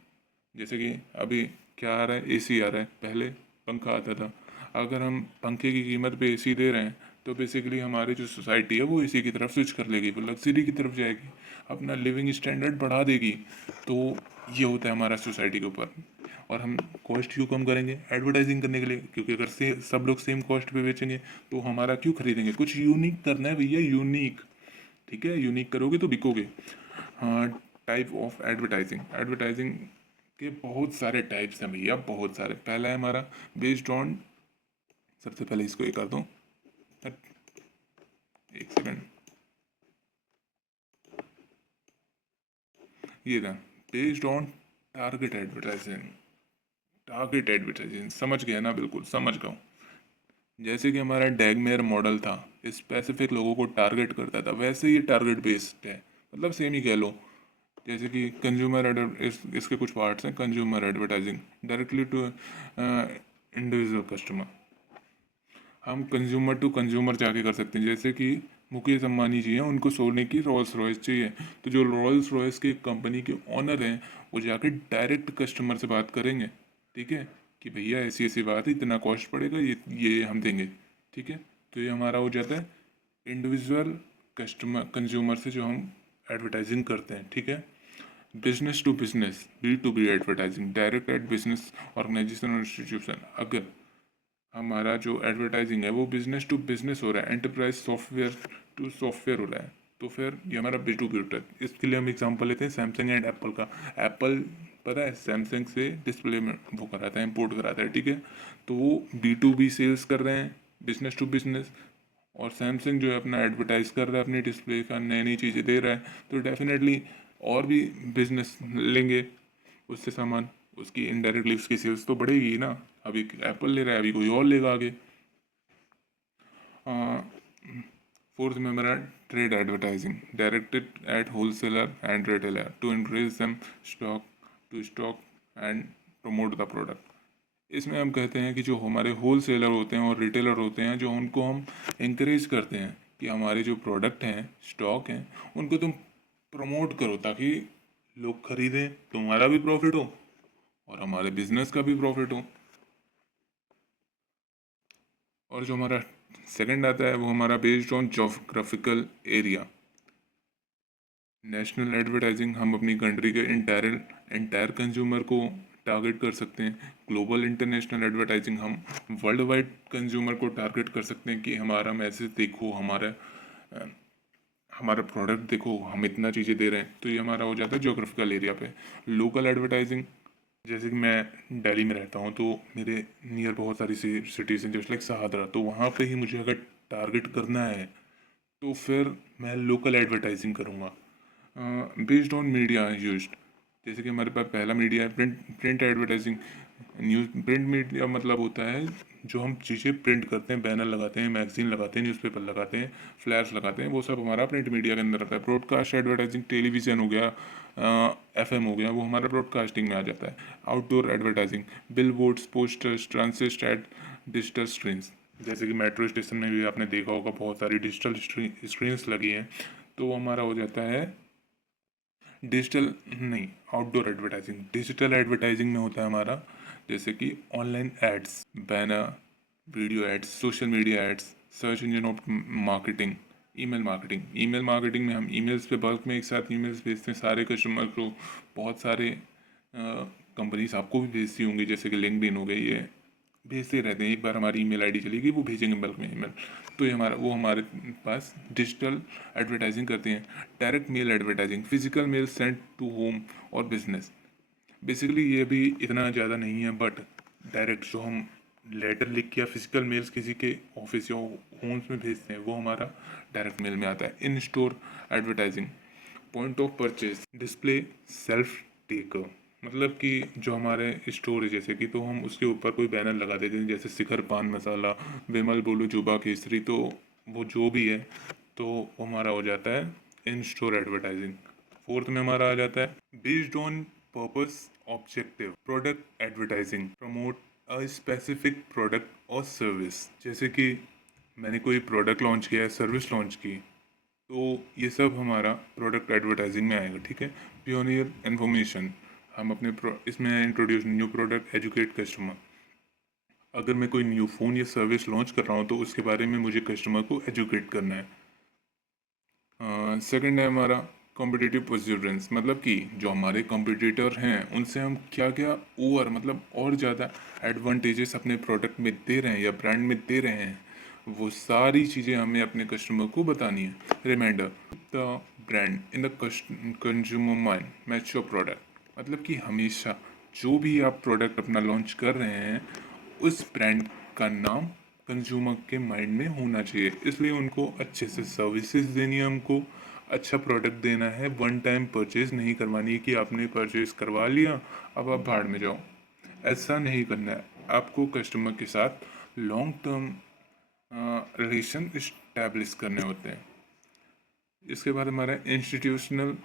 जैसे कि अभी क्या आ रहा है, एसी आ रहा है, पहले पंखा आता था। अगर हम पंखे की कीमत पे एसी दे रहे हैं तो बेसिकली हमारी जो सोसाइटी है वो एसी की तरफ स्विच कर लेगी, वो लग्जरी की तरफ जाएगी, अपना लिविंग स्टैंडर्ड बढ़ा देगी। तो ये होता है हमारा सोसाइटी के ऊपर। और हम कॉस्ट क्यों कम करेंगे एडवर्टाइजिंग करने के लिए, क्योंकि अगर से सब लोग सेम कॉस्ट पे बेचेंगे तो हमारा क्यों खरीदेंगे, कुछ यूनिक करना है भैया, यूनिक। ठीक है, यूनिक करोगे तो बिकोगे। हाँ, टाइप ऑफ एडवर्टाइजिंग, एडवर्टाइजिंग के बहुत सारे टाइप्स हैं भैया, बहुत सारे। पहला है हमारा बेस्ड ऑन, सबसे पहले इसको ये कर दूँ, एक सेकंड, ये था based on target advertising. Target advertising समझ गया ना, बिल्कुल समझ गया हूँ। जैसे कि हमारा डैगमेयर मॉडल था, स्पेसिफिक लोगों को टारगेट करता था, वैसे ही टारगेट बेस्ड है, मतलब सेम ही कह लो। जैसे कि कंज्यूमर इसके कुछ पार्ट्स हैं। Consumer advertising directly to individual customer, हम कंज्यूमर टू कंज्यूमर जाके कर सकते हैं। जैसे कि मुकेश अंबानी जी हैं, उनको सोने की रोल्स रॉयस चाहिए, तो जो रोल्स रॉयस की कंपनी के ओनर हैं वो जाके डायरेक्ट कस्टमर से बात करेंगे, ठीक है, कि भैया ऐसी ऐसी बात है, इतना कॉस्ट पड़ेगा, ये हम देंगे। ठीक है, तो ये हमारा हो जाता है इंडिविजुअल कस्टमर कंज्यूमर से जो हम एडवर्टाइजिंग करते हैं। ठीक है, business to business, B2B advertising, direct ad business organization और इंस्टीट्यूशन। अगर हमारा जो एडवर्टाइजिंग है वो बिजनेस टू बिजनेस हो रहा है, एंटरप्राइज सॉफ्टवेयर टू सॉफ्टवेयर हो रहा है, तो फिर ये हमारा B2B होता है। इसके लिए हम एग्जांपल लेते हैं सैमसंग एंड एप्पल का। एप्पल पता है सैमसंग से डिस्प्ले में वो कराता है, इम्पोर्ट कराता है, ठीक है, तो वो B2B सेल्स कर रहे हैं, बिजनेस टू बिजनेस। और सैमसंग जो है अपना एडवर्टाइज कर रहा है अपनी डिस्प्ले का, नई नई चीज़ें दे रहा है, तो डेफिनेटली और भी बिजनेस लेंगे उससे सामान, उसकी इनडायरेक्टली उसकी सेल्स तो बढ़ेगी ना। अभी एप्पल ले रहा है, अभी कोई और लेगा आगे। फोर्थ में मेरा trade advertising, directed at wholesaler and retailer to increase them stock to stock and promote the product. इसमें हम कहते हैं कि जो हमारे होल सेलर होते हैं और रिटेलर होते हैं, जो उनको हम इंकरेज करते हैं कि हमारे जो प्रोडक्ट हैं, स्टॉक हैं, उनको तुम प्रमोट करो ताकि लोग खरीदें, तुम्हारा भी प्रॉफिट हो और हमारे बिजनेस का भी प्रॉफिट हो। और जो हमारा सेकंड आता है वो हमारा based on geographical area. National advertising, हम अपनी कंट्री के इंटायर कंज्यूमर को टारगेट कर सकते हैं। ग्लोबल इंटरनेशनल एडवर्टाइजिंग, हम वर्ल्ड वाइड कंज्यूमर को टारगेट कर सकते हैं कि हमारा मैसेज देखो, हमारा प्रोडक्ट देखो, हम इतना चीज़ें दे रहे हैं। तो ये हमारा हो जाता है जोग्राफिकल एरिया पे। लोकल एडवर्टाइजिंग, जैसे कि मैं दिल्ली में रहता हूँ, तो मेरे नियर बहुत सारी सिटीज़ हैं, जस्ट लाइक शहादरा, तो वहाँ पे ही मुझे अगर टारगेट करना है तो फिर मैं लोकल एडवर्टाइजिंग करूँगा बेस्ड ऑन मीडिया यूज। जैसे कि हमारे पास पहला मीडिया है print, print advertising. News print media मतलब होता है जो हम चीज़ें प्रिंट करते हैं, बैनर लगाते हैं, मैगजीन लगाते हैं, न्यूज़पेपर लगाते हैं, फ्लैश लगाते हैं, वो सब हमारा प्रिंट मीडिया के अंदर आता है। ब्रॉडकास्ट एडवर्टाइजिंग, टेलीविज़न हो गया, FM हो गया, वो हमारा ब्रॉडकास्टिंग में आ जाता है। Outdoor advertising, billboards, posters, transit ad, digital screens. जैसे कि मेट्रो स्टेशन में भी आपने देखा होगा बहुत सारी डिजिटल स्क्रीन्स लगी हैं, तो वो हमारा हो जाता है डिजिटल, नहीं, आउटडोर एडवर्टाइजिंग। डिजिटल एडवर्टाइजिंग में होता है हमारा जैसे कि online ads, banner, video ads, social media ads, search engine of marketing, email marketing. Email marketing में हम ईमेल्स पे बल्क में एक साथ ईमेल्स भेजते हैं सारे कस्टमर को। बहुत सारे कंपनीज आपको भी भेजती होंगी, जैसे कि लिंक्डइन हो गई, ये भेजते रहते हैं, एक बार हमारी ईमेल आईडी चलेगी वो भेजेंगे बल्क में ईमेल। तो ये हमारे पास डिजिटल एडवर्टाइजिंग करते हैं। Direct mail advertising, physical mail send to home और बिजनेस। बेसिकली ये भी इतना ज़्यादा नहीं है, बट डायरेक्ट जो हम लेटर लिख के या फिजिकल मेल्स किसी के ऑफिस या होम्स में भेजते हैं वो हमारा डायरेक्ट मेल में आता है। इन store advertising, point of purchase display, self taker, मतलब कि जो हमारे स्टोर है जैसे कि, तो हम उसके ऊपर कोई बैनर लगा देते हैं, जैसे शिखर पान मसाला, विमल बोलो जुबा केसरी, तो वो जो भी है तो वो हमारा हो जाता है इन स्टोर एडवर्टाइजिंग। फोर्थ में हमारा आ जाता है based on purpose objective product advertising, promote a specific product और सर्विस। जैसे कि मैंने कोई प्रोडक्ट लॉन्च किया है, सर्विस लॉन्च की, तो ये सब हमारा प्रोडक्ट एडवर्टाइजिंग में आएगा। ठीक है, पियोनियर इन्फॉर्मेशन, हम अपने इसमें introduce new product, educate customer. अगर मैं कोई न्यू फ़ोन या सर्विस लॉन्च कर रहा हूँ तो उसके बारे में मुझे कस्टमर को एजुकेट करना है। सेकंड है हमारा कॉम्पिटिटिव पोजीशंस मतलब कि जो हमारे कॉम्पिटिटर हैं उनसे हम क्या क्या ओवर मतलब और ज़्यादा एडवांटेजेस अपने प्रोडक्ट में दे रहे हैं या ब्रांड में दे रहे हैं, वो सारी चीज़ें हमें अपने कस्टमर को बतानी है। Reminder, the brand in the consumer mind match your product, मतलब कि हमेशा जो भी आप प्रोडक्ट अपना लॉन्च कर रहे हैं उस ब्रांड का नाम कंज्यूमर के माइंड में होना चाहिए। इसलिए उनको अच्छे से सर्विसेज देनी है, हमको अच्छा प्रोडक्ट देना है, वन टाइम परचेज नहीं करवानी है कि आपने परचेज करवा लिया अब आप भाड़ में जाओ। ऐसा नहीं करना है, आपको कस्टमर के साथ लॉन्ग टर्म रिलेशन इस्टेब्लिश करने होते हैं। इसके बाद हमारा institutional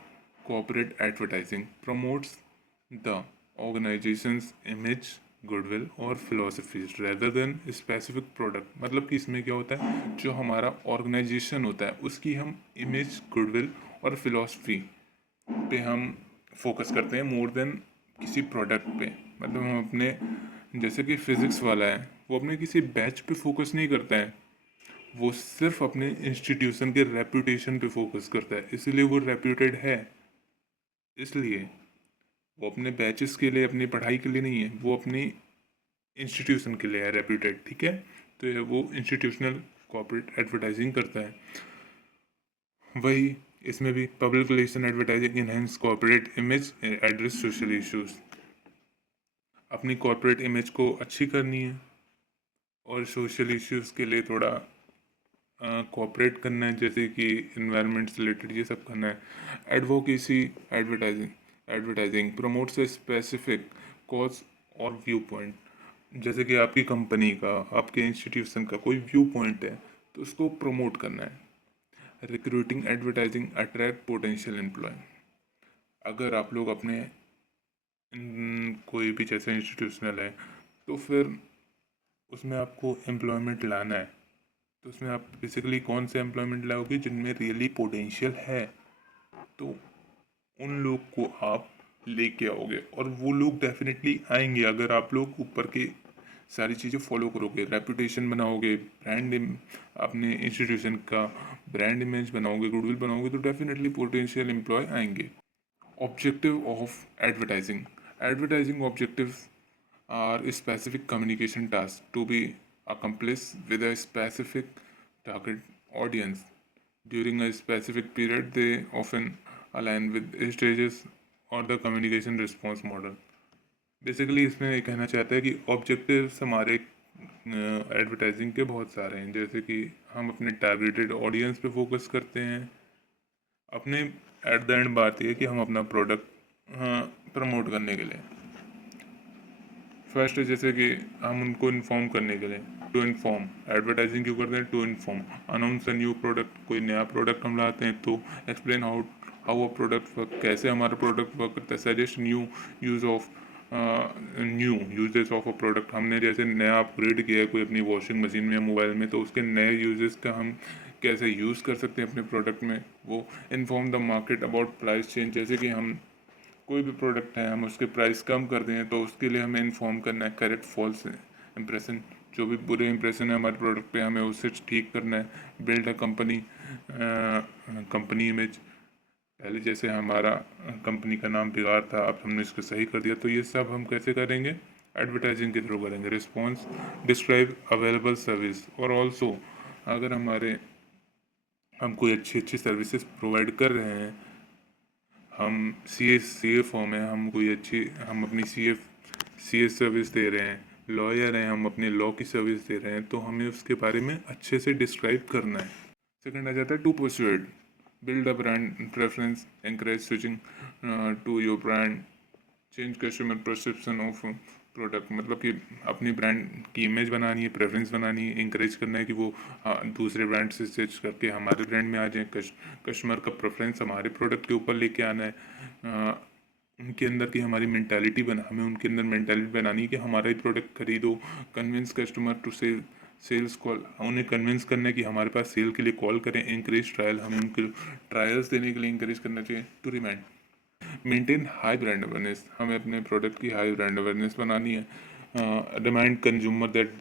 corporate advertising promotes the organisation's image, goodwill और philosophies rather than specific product, मतलब कि इसमें क्या होता है, जो हमारा ऑर्गेनाइजेशन होता है उसकी हम इमेज, गुडविल और फिलोसफी पे हम फोकस करते हैं मोर देन किसी प्रोडक्ट पे। मतलब हम अपने, जैसे कि फिज़िक्स वाला है वो अपने किसी बैच पे फोकस नहीं करता है, वो सिर्फ अपने इंस्टीट्यूशन के रेपुटेशन पे फोकस करता है, इसलिए वो रेप्यूटेड है। इसलिए वो अपने बैचेस के लिए, अपनी पढ़ाई के लिए नहीं है, वो अपनी इंस्टीट्यूशन के लिए है रेप्यूटेड, ठीक है। तो ये वो इंस्टीट्यूशनल कॉर्पोरेट एडवर्टाइजिंग करता है। वही इसमें भी public relation advertising enhance corporate image, address social issues, अपनी कॉर्पोरेट इमेज को अच्छी करनी है और सोशल इश्यूज के लिए थोड़ा कॉपरेट करना है, जैसे कि इन्वायरमेंट से रिलेटेड ये सब करना है। Advocacy advertising promotes a specific cause और व्यू पॉइंट, जैसे कि आपकी कंपनी का, आपके इंस्टीट्यूशन का कोई व्यू पॉइंट है तो उसको प्रमोट करना है। Recruiting advertising attract potential employ, अगर आप लोग अपने कोई भी जैसे इंस्टीट्यूशनल है तो फिर उसमें आपको एम्प्लॉयमेंट लाना है, तो उसमें आप बेसिकली कौन से एम्प्लॉयमेंट लाओगे जिनमें रियली पोटेंशियल है, तो उन लोग को आप लेके आओगे और वो लोग डेफिनेटली आएंगे अगर आप लोग ऊपर के सारी चीज़ें फॉलो करोगे, रेपुटेशन बनाओगे, अपने इंस्टीट्यूशन का ब्रांड इमेज बनाओगे, गुडविल बनाओगे, तो डेफिनेटली पोटेंशियल एम्प्लॉय आएंगे। Objective of advertising, advertising objectives are specific communication tasks to be accomplished with a specific target audience during a specific period. They often align with stages or the communication response model. Basically इसमें ये कहना चाहता है कि objectives हमारे advertising के बहुत सारे हैं, जैसे कि हम अपने टारगेटेड ऑडियंस पे फोकस करते हैं। अपने एट द एंड बात यह है कि हम अपना प्रोडक्ट प्रमोट करने के लिए फर्स्ट है, जैसे कि हम उनको इन्फॉर्म करने के लिए, टू इन्फॉर्म, एडवर्टाइजिंग क्यों करते हैं, to inform, announce a new product, कोई नया प्रोडक्ट हम लाते हैं तो explain how how a product work, कैसे हमारा प्रोडक्ट वर्क करता है, suggest new use of new uses of a product, हमने जैसे नया अपग्रेड किया है कोई अपनी वॉशिंग मशीन में या मोबाइल में, तो उसके नए यूजेस का हम कैसे यूज़ कर सकते हैं अपने प्रोडक्ट में। वो inform the market about price change, जैसे कि हम कोई भी प्रोडक्ट है हम उसके प्राइस कम कर दें तो उसके लिए हमें इन्फॉर्म करना है, करेक्ट फॉल्स इंप्रेशन, जो भी बुरे इंप्रेशन है हमारे प्रोडक्ट पे हमें उससे ठीक करना है। बिल्ड अ कंपनी इमेज, पहले जैसे हमारा कंपनी का नाम बेकार था अब हमने इसको सही कर दिया, तो ये सब हम कैसे करेंगे, एडवर्टाइजिंग के थ्रू करेंगे। रिस्पॉन्स, डिस्क्राइब अवेलेबल सर्विस, और ऑल्सो अगर हम कोई अच्छी अच्छी सर्विसेज प्रोवाइड कर रहे हैं, हम सी ए फॉर्म है, हम अपनी सी ए सर्विस दे रहे हैं, लॉयर हैं, हम अपने लॉ की सर्विस दे रहे हैं, तो हमें उसके बारे में अच्छे से डिस्क्राइब करना है। सेकंड आ जाता है to persuade, build a brand preference, encourage switching to your brand, change customer perception of product, मतलब कि अपनी ब्रांड की इमेज बनानी है, प्रेफरेंस बनानी है, इंकरेज करना है कि वो दूसरे ब्रांड से स्विच करके हमारे ब्रांड में आ जाए, कस्टमर का प्रेफरेंस हमारे प्रोडक्ट के ऊपर लेके आना है। उनके अंदर की हमारी मेंटालिटी हमें उनके अंदर मेंटालिटी बनानी है कि हमारा ही प्रोडक्ट खरीदो। Convince customer to sales call, उन्हें कन्विंस करना है कि हमारे पास सेल के लिए कॉल करें। इंकरेज ट्रायल, हमें उनको ट्रायल्स देने के लिए इंकरेज करना चाहिए। To remind, maintain high brand awareness, हमें अपने प्रोडक्ट की हाई ब्रांड अवेयरनेस बनानी है। Remind consumer that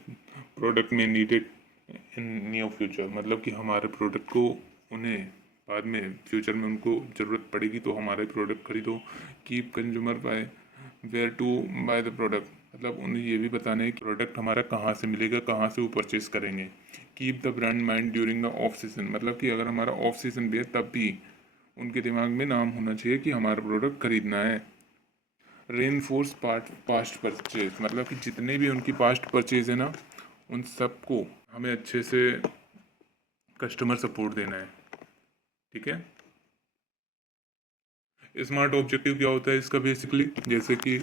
product may needed in near future, मतलब कि हमारे प्रोडक्ट को उन्हें बाद में फ्यूचर में उनको ज़रूरत पड़ेगी तो हमारा प्रोडक्ट खरीदो। Keep consumer by where to buy the product, मतलब उन्हें ये भी बताना है कि प्रोडक्ट हमारा कहाँ से मिलेगा, कहाँ से वो परचेज़ करेंगे। Keep the brand mind during the off season, मतलब कि अगर हमारा ऑफ सीजन भी है तब भी उनके दिमाग में नाम होना चाहिए कि हमारा प्रोडक्ट खरीदना है। रेनफोर्स पास्ट परचेज, मतलब कि जितने भी उनकी पास्ट परचेज है ना, उन सबको हमें अच्छे से कस्टमर सपोर्ट देना है। ठीक है। स्मार्ट ऑब्जेक्टिव क्या होता है इसका बेसिकली, जैसे कि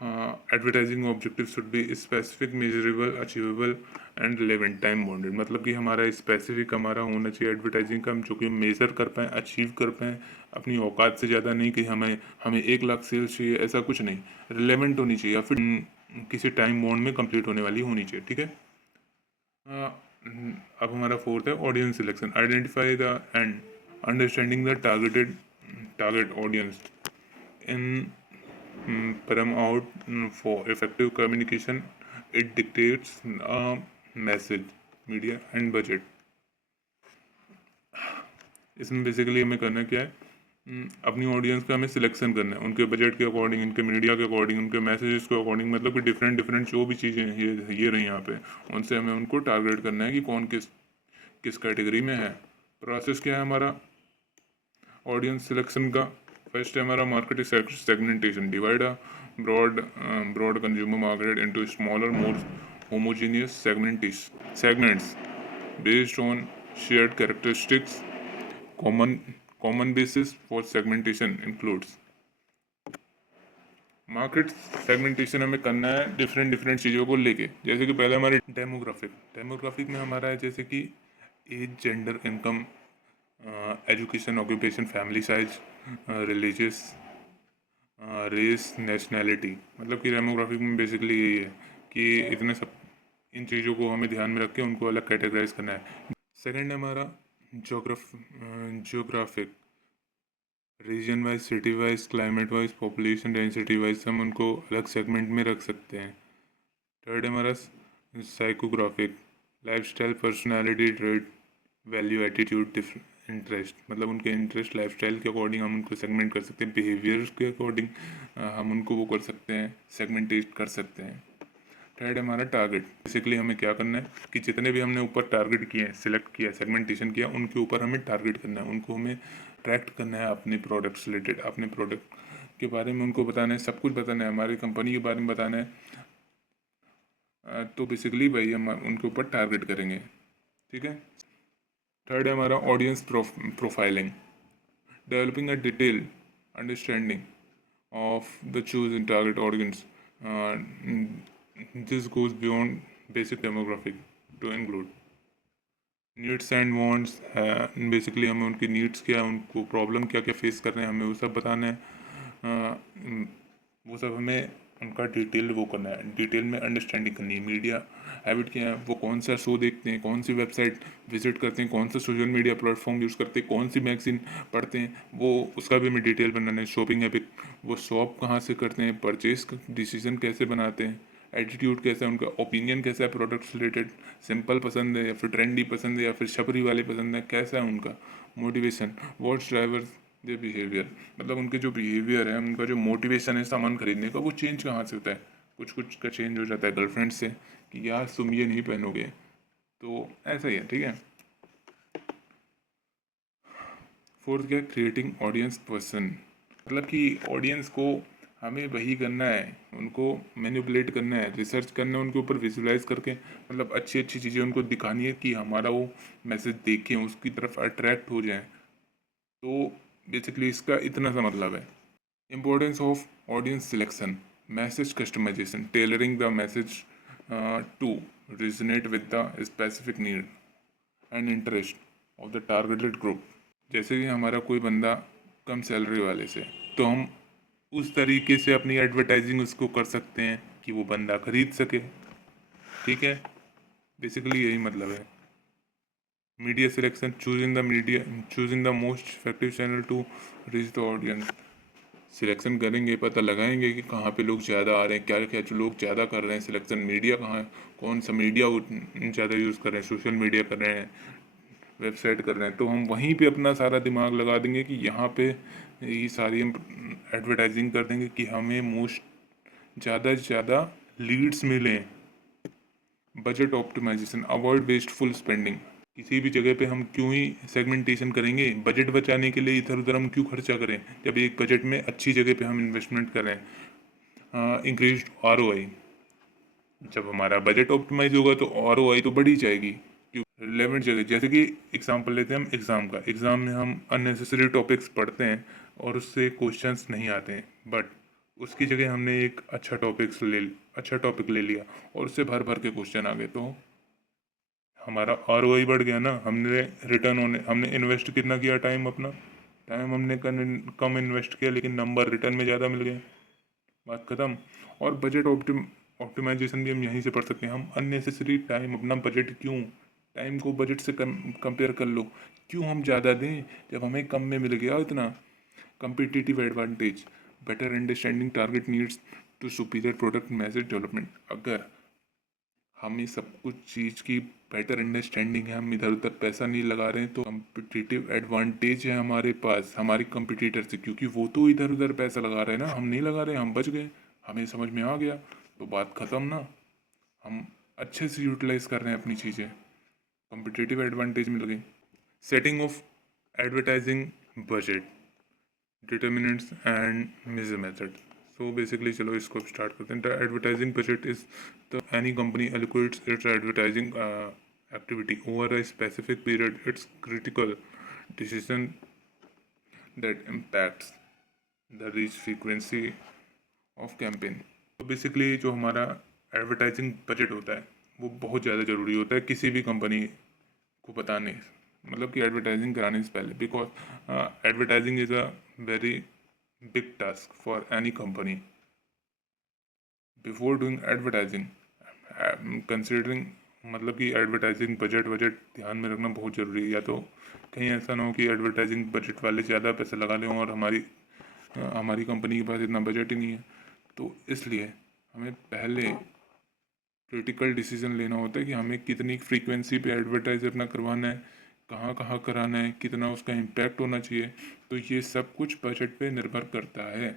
हाँ, advertising objective should be specific, measurable, achievable and relevant, time bounded, मतलब कि हमारा स्पेसिफिक हमारा होना चाहिए एडवर्टाइजिंग का, जो कि मेज़र कर पाएँ, अचीव कर पाएँ, अपनी औकात से ज़्यादा नहीं कि हमें हमें 1 लाख सेल्स चाहिए, ऐसा कुछ नहीं। रिलेवेंट होनी चाहिए या फिर किसी टाइम बाउंड में कंप्लीट होने वाली होनी चाहिए। ठीक है। अब हमारा फोर्थ है audience selection, identify the end understanding the target audience in paramount for effective communication. It dictates a message, media and budget. इसमें बेसिकली हमें करना क्या है, अपनी ऑडियंस का हमें सिलेक्शन करना है, उनके बजट के अकॉर्डिंग, उनके मीडिया के अकॉर्डिंग, उनके मैसेजेस के अकॉर्डिंग, मतलब कि डिफरेंट डिफरेंट जो भी चीज़ें ये रही यहाँ पे, उनसे हमें उनको टारगेट करना है कि कौन किस किस कैटेगरी में है। प्रोसेस क्या है हमारा ऑडियंस सिलेक्शन का। फर्स्ट है हमारा market segmentation, divide a broad consumer market into smaller more homogeneous segments based on shared characteristics. Common basis for segmentation includes market segmentation हमें करना है डिफरेंट डिफरेंट चीज़ों को लेके, जैसे कि पहले हमारे डेमोग्राफिक में हमारा है जैसे कि age, gender, income, education, occupation, family size, religious, race, nationality, मतलब कि डेमोग्राफिक में बेसिकली यही है कि इतने सब इन चीज़ों को हमें ध्यान में रख के उनको अलग कैटेगराइज करना है। सेकंड है हमारा geographic, region wise, city wise, climate wise, population density wise हम उनको अलग सेगमेंट में रख सकते हैं। थर्ड है हमारा psychographic, lifestyle, personality trait, value, attitude, interest, मतलब उनके इंटरेस्ट लाइफस्टाइल के अकॉर्डिंग हम उनको सेगमेंट कर सकते हैं, बिहेवियर के अकॉर्डिंग हम उनको वो कर सकते हैं, सेगमेंटेट कर सकते हैं। थर्ड है हमारा टारगेट, बेसिकली हमें क्या करना है कि जितने भी हमने ऊपर टारगेट किए हैं, सिलेक्ट किया, सेगमेंटेशन किया, उनके ऊपर हमें टारगेट करना है, उनको हमें अट्रैक्ट करना है अपने प्रोडक्ट से रिलेटेड, अपने प्रोडक्ट के बारे में उनको बताना है, सब कुछ बताना है, हमारी कंपनी के बारे में बताना है। तो बेसिकली भाई हम उनके ऊपर टारगेट करेंगे। ठीक है। थर्ड है हमारा audience profiling, developing a detail understanding of the chosen target audience. This goes beyond basic demographic to include needs and wants है, बेसिकली हमें उनकी नीड्स क्या, उनको प्रॉब्लम क्या क्या फेस कर रहे हैं, हमें वो सब बताना है। वो सब हमें उनका डिटेल वो करना है, डिटेल में अंडरस्टैंडिंग करनी है। मीडिया हैबिट क्या है, वो कौन सा शो देखते हैं, कौन सी वेबसाइट विजिट करते हैं, कौन सा सोशल मीडिया प्लेटफॉर्म यूज़ करते हैं, कौन सी मैगजीन पढ़ते हैं, वो उसका भी हमें डिटेल बनाना है। शॉपिंग हैबिट, वो शॉप कहाँ से करते हैं, परचेज डिसीजन कैसे बनाते हैं, एटीट्यूड कैसा है उनका, ओपिनियन कैसा है प्रोडक्ट्स रिलेटेड, सिंपल पसंद है या फिर ट्रेंडी पसंद है या फिर छपरी वाले पसंद है, कैसा है उनका motivation, what's drivers their behaviour, मतलब उनके जो बिहेवियर है, उनका जो मोटिवेशन है सामान खरीदने का, वो चेंज कहाँ से होता है। कुछ कुछ का चेंज हो जाता है गर्लफ्रेंड से कि यार तुम ये नहीं पहनोगे, तो ऐसा ही है। ठीक है। फोर्थ क्या, क्रिएटिंग ऑडियंस पर्सन, मतलब कि ऑडियंस को हमें वही करना है, उनको मैनिपुलेट करना है, रिसर्च करना है उनके ऊपर, विजुलाइज करके, मतलब अच्छी अच्छी चीज़ें उनको दिखानी है कि हमारा वो मैसेज देखें, उसकी तरफ अट्रैक्ट हो जाए। तो बेसिकली इसका इतना सा मतलब है। Importance of audience selection, message customization, tailoring the message to resonate with the specific need and interest of the targeted group. जैसे कि हमारा कोई बंदा कम सैलरी वाले से, तो हम उस तरीके से अपनी एडवर्टाइजिंग उसको कर सकते हैं कि वो बंदा खरीद सके। ठीक है। बेसिकली यही मतलब है। Media selection, choosing the most effective channel to reach the audience. Selection करेंगे, पता लगाएंगे कि कहाँ पे लोग ज़्यादा आ रहे हैं, क्या क्या लोग ज़्यादा कर रहे हैं, सिलेक्शन मीडिया कहाँ है, कौन सा मीडिया ज़्यादा यूज़ कर रहे हैं, सोशल मीडिया कर रहे हैं, वेबसाइट कर रहे हैं, तो हम वहीं पे अपना सारा दिमाग लगा देंगे कि यहाँ पे ये सारी हम एडवर्टाइजिंग कर देंगे कि हमें ज़्यादा से ज़्यादा लीड्स मिलें। Budget optimization, avoid wasteful spending. किसी भी जगह पे हम क्यों ही सेगमेंटेशन करेंगे, बजट बचाने के लिए इधर उधर हम क्यों खर्चा करें जब एक बजट में अच्छी जगह पे हम इन्वेस्टमेंट करें। इंक्रीज ROI, जब हमारा बजट ऑप्टिमाइज होगा तो ROI तो बढ़ी जाएगी। रिलेवेंट जगह, जैसे कि एग्जांपल लेते हैं हम एग्ज़ाम का, एग्ज़ाम में हम अननेसेसरी टॉपिक्स पढ़ते हैं और उससे क्वेश्चंस नहीं आते हैं, बट उसकी जगह हमने एक अच्छा टॉपिक ले लिया और उससे भर भर के क्वेश्चन आ गए, तो हमारा ROI बढ़ गया ना। हमने इन्वेस्ट कितना किया, टाइम अपना, टाइम हमने कम इन्वेस्ट किया लेकिन नंबर रिटर्न में ज़्यादा मिल गए, बात ख़त्म। और बजट ऑप्टिमाइजेशन भी हम यहीं से पढ़ सकते हैं। हम अननेसेसरी टाइम अपना बजट क्यों, टाइम को बजट से कंपेयर कर लो, क्यों हम ज़्यादा दें जब हमें कम में मिल गया इतना। Competitive advantage, better understanding target needs to superior product message development. अगर हमें सब कुछ चीज़ की बेटर अंडरस्टैंडिंग है, हम इधर उधर पैसा नहीं लगा रहे हैं, तो कम्पिटिटिव एडवांटेज है हमारे पास हमारे कंपिटिटर से, क्योंकि वो तो इधर उधर पैसा लगा रहे हैं ना, हम नहीं लगा रहे, हम बच गए, हमें समझ में आ गया, तो बात ख़त्म ना। हम अच्छे से यूटिलाइज कर रहे हैं अपनी चीज़ें, कम्पिटिटिव एडवांटेज मिल गई। Setting of advertising budget, determinants and major method. So basically चलो इसको स्टार्ट करते हैं। The advertising budget is the any company allocates its advertising activity over a specific period. It's critical decision that impacts the reach frequency of campaign. तो basically जो हमारा advertising budget होता है वो बहुत ज़्यादा ज़रूरी होता है किसी भी कंपनी को बताने, मतलब कि एडवर्टाइजिंग कराने से पहले, because advertising is a very big task for any company. Before doing advertising, considering, मतलब कि एडवर्टाइजिंग बजट ध्यान में रखना बहुत ज़रूरी है। या तो कहीं ऐसा ना हो कि एडवर्टाइजिंग बजट वाले ज़्यादा पैसे लगा लें और हमारी कंपनी के पास इतना बजट ही नहीं है। तो इसलिए हमें पहले क्रिटिकल डिसीजन लेना होता है कि हमें कितनी फ्रीक्वेंसी पे एडवर्टाइज अपना करवाना है, कहाँ कहाँ कराना है, कितना उसका इम्पैक्ट होना चाहिए। तो ये सब कुछ बजट पे निर्भर करता है,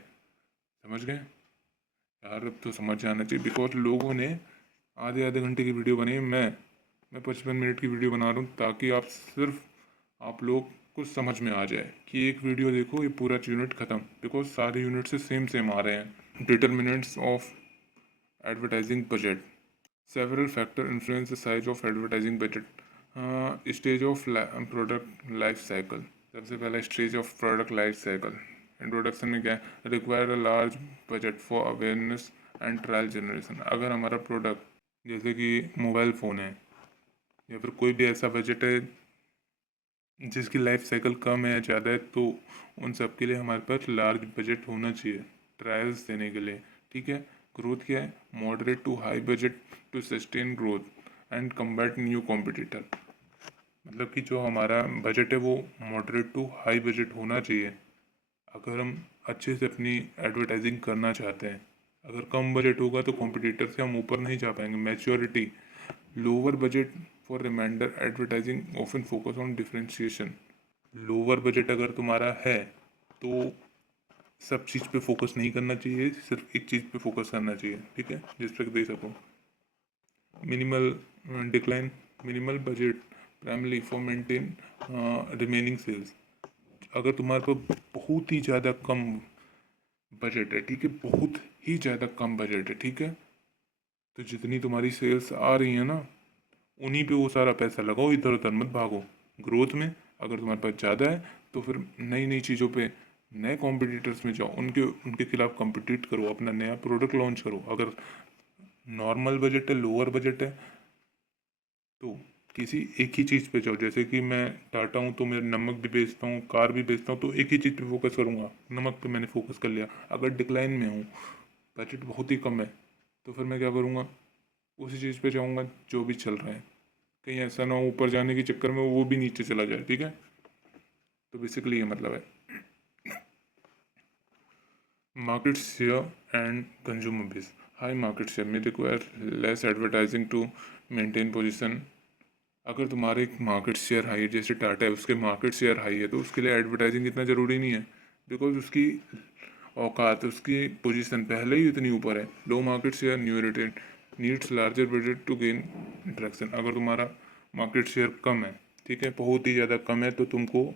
समझ गए यार? अब तो समझ जाना चाहिए, बिकॉज लोगों ने आधे आधे घंटे की वीडियो बनाई है। मैं 55 मिनट की वीडियो बना रहा हूँ ताकि आप लोग को समझ में आ जाए कि एक वीडियो देखो ये पूरा यूनिट ख़त्म, बिकॉज सारे यूनिट से सेम आ रहे हैं। Determinants of advertising budget, several factors influence the size of advertising budget. Stage of product life cycle, सबसे पहला stage of product life cycle. Introduction में क्या है, require a large budget for awareness and trial generation. अगर हमारा product जैसे कि mobile phone है या फिर कोई भी ऐसा बजट है जिसकी लाइफ साइकिल कम है या ज़्यादा है, तो उन सब के लिए हमारे पास लार्ज बजट होना चाहिए ट्रायल्स देने के लिए, ठीक है। ग्रोथ क्या है, moderate to high budget to sustain growth and combat new competitor. मतलब कि जो हमारा बजट है वो मॉडरेट टू हाई बजट होना चाहिए अगर हम अच्छे से अपनी एडवर्टाइजिंग करना चाहते हैं। अगर कम बजट होगा तो कॉम्पिटिटर से हम ऊपर नहीं जा पाएंगे। Maturity, lower budget for reminder advertising often focus on differentiation. Lower budget अगर तुम्हारा है तो सब चीज़ पे फोकस नहीं करना चाहिए, सिर्फ एक चीज़ पे फोकस करना चाहिए, ठीक है, जिस पे दे सको। Minimal decline, minimal budget primary for maintain remaining sales. अगर तुम्हारे पास बहुत ही ज़्यादा कम बजट है, ठीक है, बहुत ही ज़्यादा कम बजट है, ठीक है, तो जितनी तुम्हारी सेल्स आ रही है ना उन्हीं पे वो सारा पैसा लगाओ, इधर उधर मत भागो ग्रोथ में। अगर तुम्हारे पास ज़्यादा है तो फिर नई नई चीज़ों पे, नए कॉम्पिटिटर्स में जाओ, उनके उनके खिलाफ कम्पिटिट करो, अपना नया प्रोडक्ट लॉन्च करो। अगर नॉर्मल बजट है, लोअर बजट है, तो किसी एक ही चीज़ पे जाओ। जैसे कि मैं टाटा हूँ तो मैं नमक भी बेचता हूँ, कार भी बेचता हूँ, तो एक ही चीज़ पे फोकस करूँगा, नमक पे मैंने फोकस कर लिया। अगर डिक्लाइन में हूँ, बजट बहुत ही कम है, तो फिर मैं क्या करूँगा, उसी चीज़ पे जाऊँगा जो भी चल रहा है, कहीं ऐसा ना हो ऊपर जाने के चक्कर में वो भी नीचे चला जाए, ठीक है। तो बेसिकली ये मतलब है। Market share and consumer base, high market share में require less advertising to maintain position अगर तुम्हारे मार्केट शेयर हाई है, जैसे टाटा है उसके मार्केट शेयर हाई है, तो उसके लिए एडवर्टाइजिंग इतना ज़रूरी नहीं है, बिकॉज उसकी औकात, उसकी पोजीशन पहले ही इतनी ऊपर है। Low market share new retain needs larger budget to gain interaction. अगर तुम्हारा मार्केट शेयर कम है, ठीक है, बहुत ही ज़्यादा कम है, तो तुमको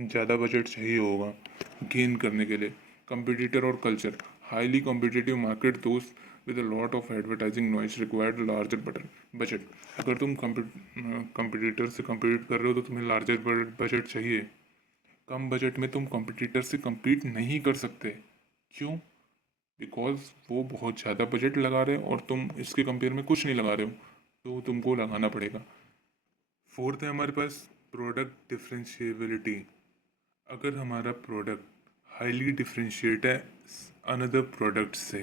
ज़्यादा बजट चाहिए होगा गेन करने के लिए। कंपटीटर और कल्चर, हाईली कॉम्पिटिटिव मार्केट दोस्त with a lot of advertising noise required larger budget. अगर तुम कंपटीटर से compete कर रहे हो, तो तुम्हें लार्जर बजट चाहिए। कम बजट में तुम कंपटीटर से compete नहीं कर सकते। क्यों? बिकॉज वो बहुत ज़्यादा बजट लगा रहे हैं और तुम इसके कंपेयर में कुछ नहीं लगा रहे हो, तो तुमको लगाना पड़ेगा। फोर्थ है हमारे पास प्रोडक्ट डिफ्रेंशिएबिलिटी। अगर हमारा प्रोडक्ट हाईली डिफ्रेंशिएट है अनदर प्रोडक्ट से,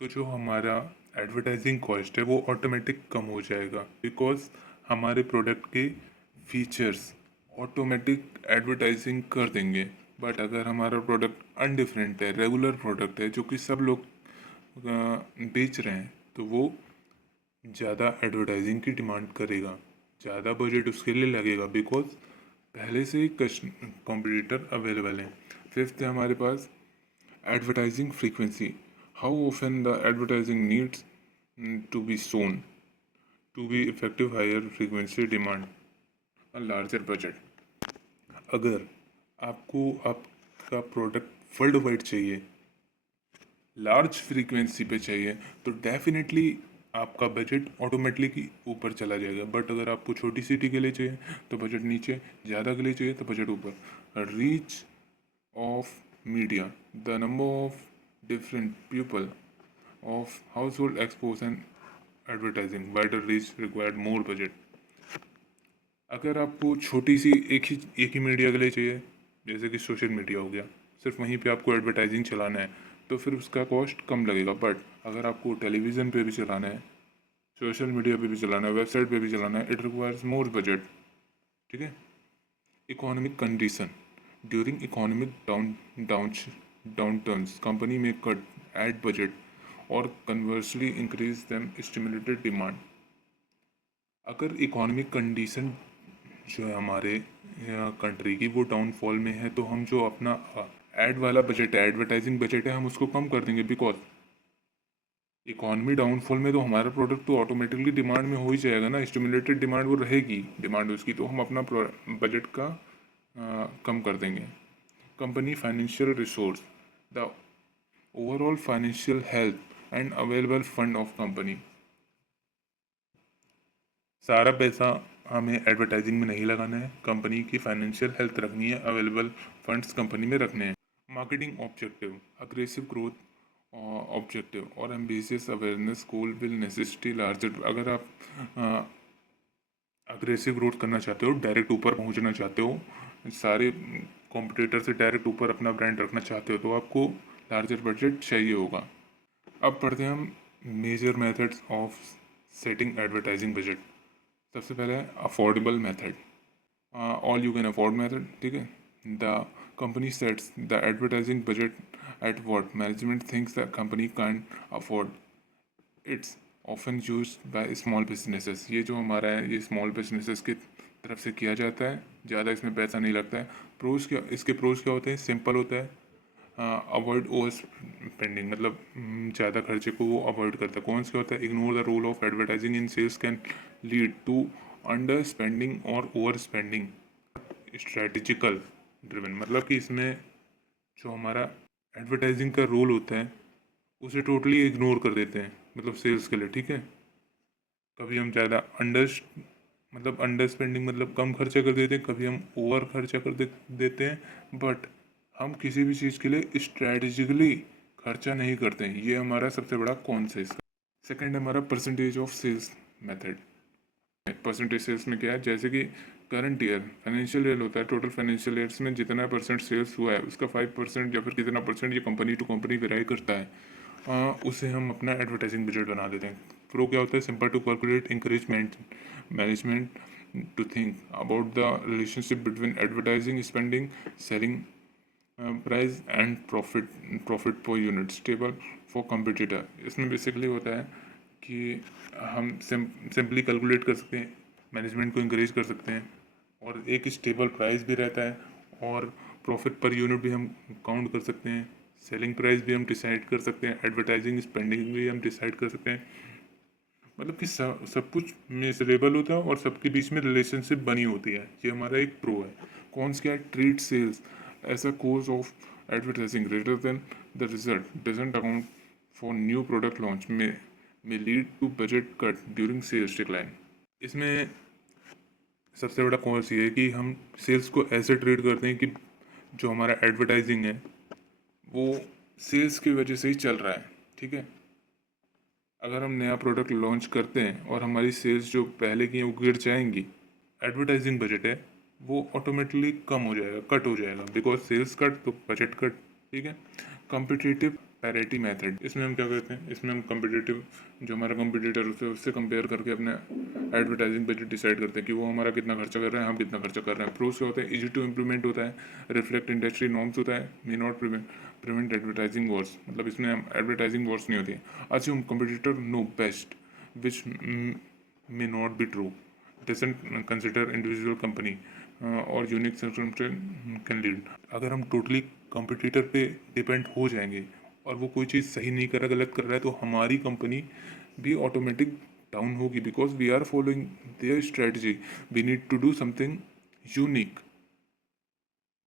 तो जो हमारा एडवर्टाइजिंग कॉस्ट है वो ऑटोमेटिक कम हो जाएगा, बिकॉज हमारे प्रोडक्ट के फीचर्स ऑटोमेटिक एडवर्टाइजिंग कर देंगे। बट अगर हमारा प्रोडक्ट अनडिफरेंट है, रेगुलर प्रोडक्ट है जो कि सब लोग बेच रहे हैं, तो वो ज़्यादा एडवर्टाइजिंग की डिमांड करेगा, ज़्यादा बजट उसके लिए लगेगा, बिकॉज पहले से ही कॉम्पिटिटर अवेलेबल हैं। फिफ्थ है हमारे पास advertising frequency. How often the advertising needs to be seen to be effective, higher frequency demand a larger budget. अगर आपको आपका प्रोडक्ट वर्ल्ड वाइड चाहिए, लार्ज फ्रीक्वेंसी पे चाहिए, तो डेफिनेटली आपका बजट ऑटोमेटिकली ऊपर चला जाएगा। बट अगर आपको छोटी सिटी के लिए चाहिए तो बजट नीचे, ज़्यादा के लिए चाहिए तो बजट ऊपर। Reach of media, the number of different people of house hold expose and advertising wider reach required more budget. अगर आपको छोटी सी एक ही मीडिया के लिए चाहिए, जैसे कि सोशल मीडिया हो गया, सिर्फ वहीं पे आपको एडवर्टाइजिंग चलाना है, तो फिर उसका कॉस्ट कम लगेगा। बट अगर आपको टेलीविज़न पे भी चलाना है, सोशल मीडिया पे भी चलाना है, वेबसाइट पे भी चलाना है, इट रिक्वायर्स मोर बजट। ठीक है। Economic condition, during economic down turns company में कट एड बजट और conversely increase them stimulated demand. अगर इकोनॉमिक कंडीशन जो है हमारे कंट्री की वो डाउनफॉल में है, तो हम जो अपना एड वाला बजट है, एडवर्टाइजिंग बजट है, हम उसको कम कर देंगे। बिकॉज इकोनॉमी डाउनफॉल में तो हमारा प्रोडक्ट तो ऑटोमेटिकली डिमांड में हो ही जाएगा ना, स्टिमुलेटेड डिमांड वो रहेगी डिमांड उसकी, तो हम अपना बजट का कम कर देंगे। Company financial resource, the overall financial health and available fund of company. सारा पैसा हमें एडवर्टाइजिंग में नहीं लगाना है, कंपनी की फाइनेंशियल हेल्थ रखनी है, अवेलेबल फंड्स कंपनी में रखने हैं। Marketing objective, aggressive growth objective और ambitious awareness goal will necessity larger. अगर आप अग्रेसिव ग्रोथ करना चाहते हो, डायरेक्ट ऊपर पहुंचना चाहते हो, सारे कॉम्पिटिटर से डायरेक्ट ऊपर अपना ब्रांड रखना चाहते हो, तो आपको लार्जर बजट चाहिए होगा। अब पढ़ते हैं हम major methods of setting advertising budget. सबसे पहले है affordable method, all you can afford method. ठीक है। The company sets the advertising budget at what management thinks the company can afford. It's often use by small businesses. ये जो हमारा है, ये स्मॉल बिजनेसेस की तरफ से किया जाता है, ज़्यादा इसमें पैसा नहीं लगता है। प्रोज क्या, इसके प्रोज क्या होते हैं? सिंपल होता है, अवॉइड ओवर स्पेंडिंग, मतलब ज़्यादा खर्चे को वो अवॉइड करता है। कौन सा होता है? Ignore the role of advertising in sales can lead to under spending और ओवर स्पेंडिंग। स्ट्रेटिजिकल ड्रिवन, मतलब कि इसमें जो हमारा एडवर्टाइजिंग का रोल होता है उसे टोटली इग्नोर कर देते हैं, मतलब सेल्स के लिए। ठीक है। कभी हम ज़्यादा अंडर स्पेंडिंग मतलब कम खर्चा कर देते हैं, कभी हम ओवर खर्चा देते हैं। बट हम किसी भी चीज़ के लिए स्ट्रैटेजिकली खर्चा नहीं करते हैं। ये हमारा सबसे बड़ा कौन सा इसका। सेकंड हमारा percentage of sales method. Percentage sales में क्या है? जैसे कि करंट ईयर फाइनेंशियल ईयर होता है, टोटल फाइनेंशियल ईयर्स में जितना परसेंट सेल्स हुआ है उसका 5% या फिर कितना परसेंट, ये कंपनी टू कंपनी वेराई करता है, उसे हम अपना एडवर्टाइजिंग बजट बना देते हैं। प्रो क्या होता है? Simple to calculate, encouragement management to think about the relationship between advertising spending, selling price and profit per unit, stable for competitor. इसमें बेसिकली होता है कि हम सिंपली कैलकुलेट कर सकते हैं मैनेजमेंट को इंकरेज कर सकते हैं, और एक स्टेबल प्राइस भी रहता है, और प्रॉफिट पर यूनिट भी हम काउंट कर सकते हैं, सेलिंग प्राइस भी हम डिसाइड कर सकते हैं, एडवर्टाइजिंग स्पेंडिंग भी हम डिसाइड कर सकते हैं। मतलब कि सब कुछ मेजरेबल होता है और सबके बीच में रिलेशनशिप बनी होती है। ये हमारा एक प्रो है। कॉन्स क्या है? Treat sales as a cause of advertising rather than the result, doesn't account for new product launch में lead to budget cut during sales decline. इसमें सबसे बड़ा कॉन्स ये है कि हम सेल्स को ऐसे ट्रीट करते हैं कि जो हमारा एडवर्टाइजिंग है वो सेल्स की वजह से ही चल रहा है, ठीक है। अगर हम नया प्रोडक्ट लॉन्च करते हैं और हमारी सेल्स जो पहले की हैं वो गिर जाएंगी, एडवर्टाइजिंग बजट है वो ऑटोमेटिकली कम हो जाएगा, कट हो जाएगा, बिकॉज सेल्स कट तो बजट कट, ठीक है। कॉम्पिटिटिव पैरिटी मेथड, इसमें हम क्या करते हैं, इसमें हम कॉम्पिटिटिव जो हमारा कॉम्पिटिटर उससे कंपेयर करके अपने एडवर्टाइजिंग बजट डिसाइड करते हैं कि वो हमारा कितना खर्चा कर रहे हैं, हम कितना खर्चा कर रहे हैं। प्रोस क्या होता है? इजी टू इम्प्लीमेंट होता है, रिफ्लेक्ट इंडस्ट्री नॉर्म्स होता है, may not prevent advertising Wars, मतलब इसमें हम एडवर्टाइजिंग वॉर्स नहीं होती है। अच्छा, हम competitor know best which may not be true, doesn't consider individual company और यूनिक सर्कमस्टेंस कैन लीड। अगर हम टोटली कंपटीटर पे डिपेंड हो जाएंगे और वो कोई चीज़ सही नहीं कर रहा, गलत कर रहा है, तो हमारी कंपनी भी ऑटोमेटिक डाउन होगी, because we are following their strategy. We need to do something unique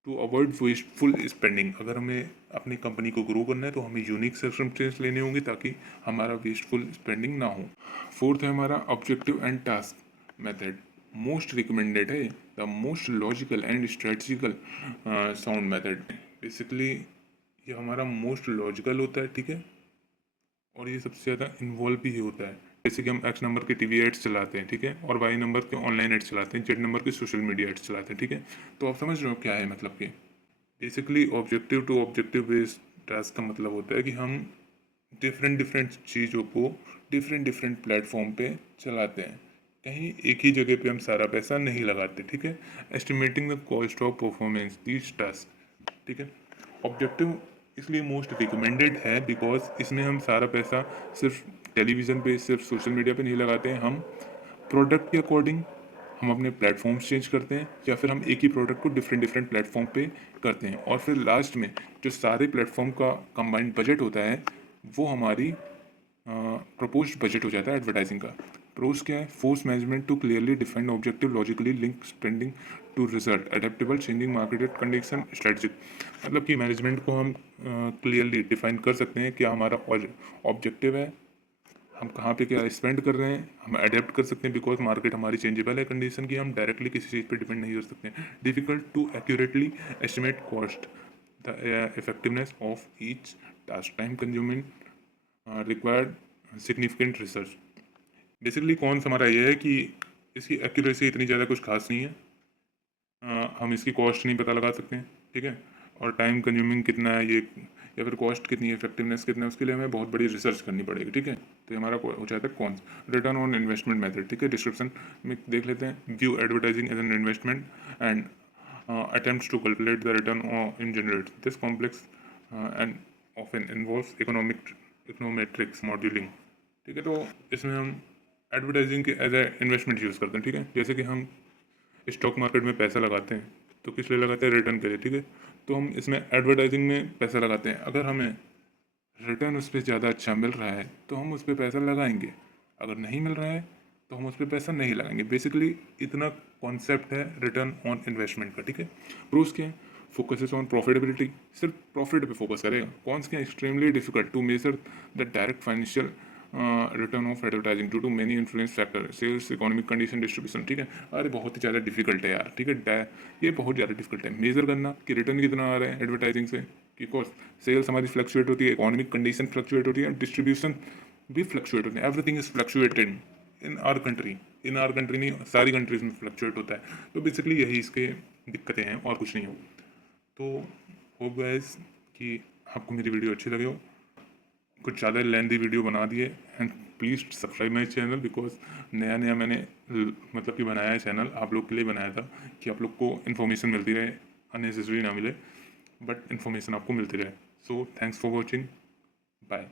to avoid wasteful spending. अगर हमें अपनी कंपनी को ग्रो करना है तो हमें यूनिक सर्कमस्टेंस लेने होंगे ताकि हमारा वेस्टफुल स्पेंडिंग ना हो। फोर्थ है हमारा objective and task method. Most recommended है, the most logical and strategical sound method. Basically ये हमारा मोस्ट लॉजिकल होता है, ठीक है, और ये सबसे ज़्यादा इन्वॉल्व भी होता है। जैसे कि हम एक्स नंबर के टीवी एड्स चलाते हैं, ठीक है, और वाई नंबर के ऑनलाइन एड्स चलाते हैं, जेड नंबर के सोशल मीडिया एड्स चलाते हैं, ठीक है। तो आप समझ रहे हो क्या है मतलब कि basically objective to objective based task का मतलब होता है कि हम डिफरेंट डिफरेंट चीज़ों को डिफरेंट डिफरेंट प्लेटफॉर्म पे चलाते हैं, कहीं एक ही जगह पे हम सारा पैसा नहीं लगाते, ठीक है। Estimating the cost of performance these task, ठीक है। ऑब्जेक्टिव इसलिए मोस्ट रिकमेंडेड है बिकॉज इसमें हम सारा पैसा सिर्फ टेलीविज़न पे, सिर्फ सोशल मीडिया पे नहीं लगाते हैं। हम प्रोडक्ट के अकॉर्डिंग हम अपने प्लेटफॉर्म्स चेंज करते हैं, या फिर हम एक ही प्रोडक्ट को डिफरेंट डिफरेंट प्लेटफॉर्म पे करते हैं, और फिर लास्ट में जो सारे प्लेटफॉर्म का कंबाइंड बजट होता है वो हमारी प्रपोज बजट हो जाता है एडवर्टाइजिंग का। प्रोस क्या है? Force management to clearly define objective, logically link spending to result, adaptable changing market condition, strategic. मतलब कि मैनेजमेंट को हम क्लियरली डिफाइन कर सकते हैं क्या हमारा ऑब्जेक्टिव है, हम कहाँ पे क्या स्पेंड कर रहे हैं, हम अडेप्ट कर सकते हैं बिकॉज मार्केट हमारी चेंजेबल है कंडीशन की, हम डायरेक्टली किसी चीज़ पे डिपेंड नहीं कर सकते। Difficult to accurately estimate cost, the effectiveness of each task, time consuming, required significant research. Basically कौन सा हमारा ये है कि इसकी एक्यूरेसी इतनी ज़्यादा कुछ खास नहीं है, हम इसकी कॉस्ट नहीं पता लगा सकते हैं, ठीक है, और टाइम कंज्यूमिंग कितना है ये, या फिर कॉस्ट कितनी है, इफेक्टिवनेस कितना है, उसके लिए हमें बहुत बड़ी रिसर्च करनी पड़ेगी, ठीक है। तो ये हमारा हो जाता है कौन रिटर्न ऑन इन्वेस्टमेंट मेथड, ठीक है। डिस्क्रिप्शन में देख लेते हैं, view advertising as an investment and attempts to calculate the return in generate this complex and often involves econometrics modeling, ठीक है। तो इसमें हम एडवर्टाइजिंग के एज ए इन्वेस्टमेंट यूज़ करते हैं, ठीक है। जैसे कि हम स्टॉक मार्केट में पैसा लगाते हैं तो किस लिए लगाते हैं? रिटर्न के लिए, ठीक है। तो हम इसमें एडवर्टाइजिंग में पैसा लगाते हैं, अगर हमें रिटर्न उस पर ज़्यादा अच्छा मिल रहा है तो हम उस पर पैसा लगाएंगे, अगर नहीं मिल रहा है तो हम उस पर पैसा नहीं लगाएंगे। बेसिकली इतना कॉन्सेप्ट है रिटर्न ऑन इन्वेस्टमेंट का, ठीक है। प्रूफ क्या है? फोकसेस ऑन प्रॉफिटेबिलिटी, सिर्फ प्रॉफिट पे फोकस करेगा। कॉन्स क्या? Extremely difficult to measure the direct financial return of advertising due to many influence factor, sales, economic condition, distribution, ठीक है। अरे बहुत ही ज़्यादा डिफिकल्ट है यार, ठीक है, ये बहुत ज़्यादा डिफिकल्ट है मेजर करना कि रिटर्न कितना आ रहा है एडवर्टाइजिंग से, बिकॉज सेल्स हमारी फ्लक्चुएट होती है, इकोनॉमिक कंडीशन फ्लक्चुएट होती है, डिस्ट्रीब्यूशन भी फ्लक्चुएट होती है, everything is fluctuated in our country, in our country नहीं, सारी कंट्रीज में फ्लक्चुएट होता है। तो बेसिकली यही इसके दिक्कतें हैं और कुछ नहीं हो। तो होप गाइस कि आपको मेरी वीडियो अच्छी लगे हो, कुछ ज़्यादा लेंथी वीडियो बना दिए, and please subscribe my channel because नया नया मैंने मतलब कि बनाया है चैनल, आप लोग के लिए बनाया था कि आप लोग को इन्फॉर्मेशन मिलती रहे, अननेसेसरी ना मिले, बट इन्फॉर्मेशन आपको मिलती रहे। So thanks for watching, bye.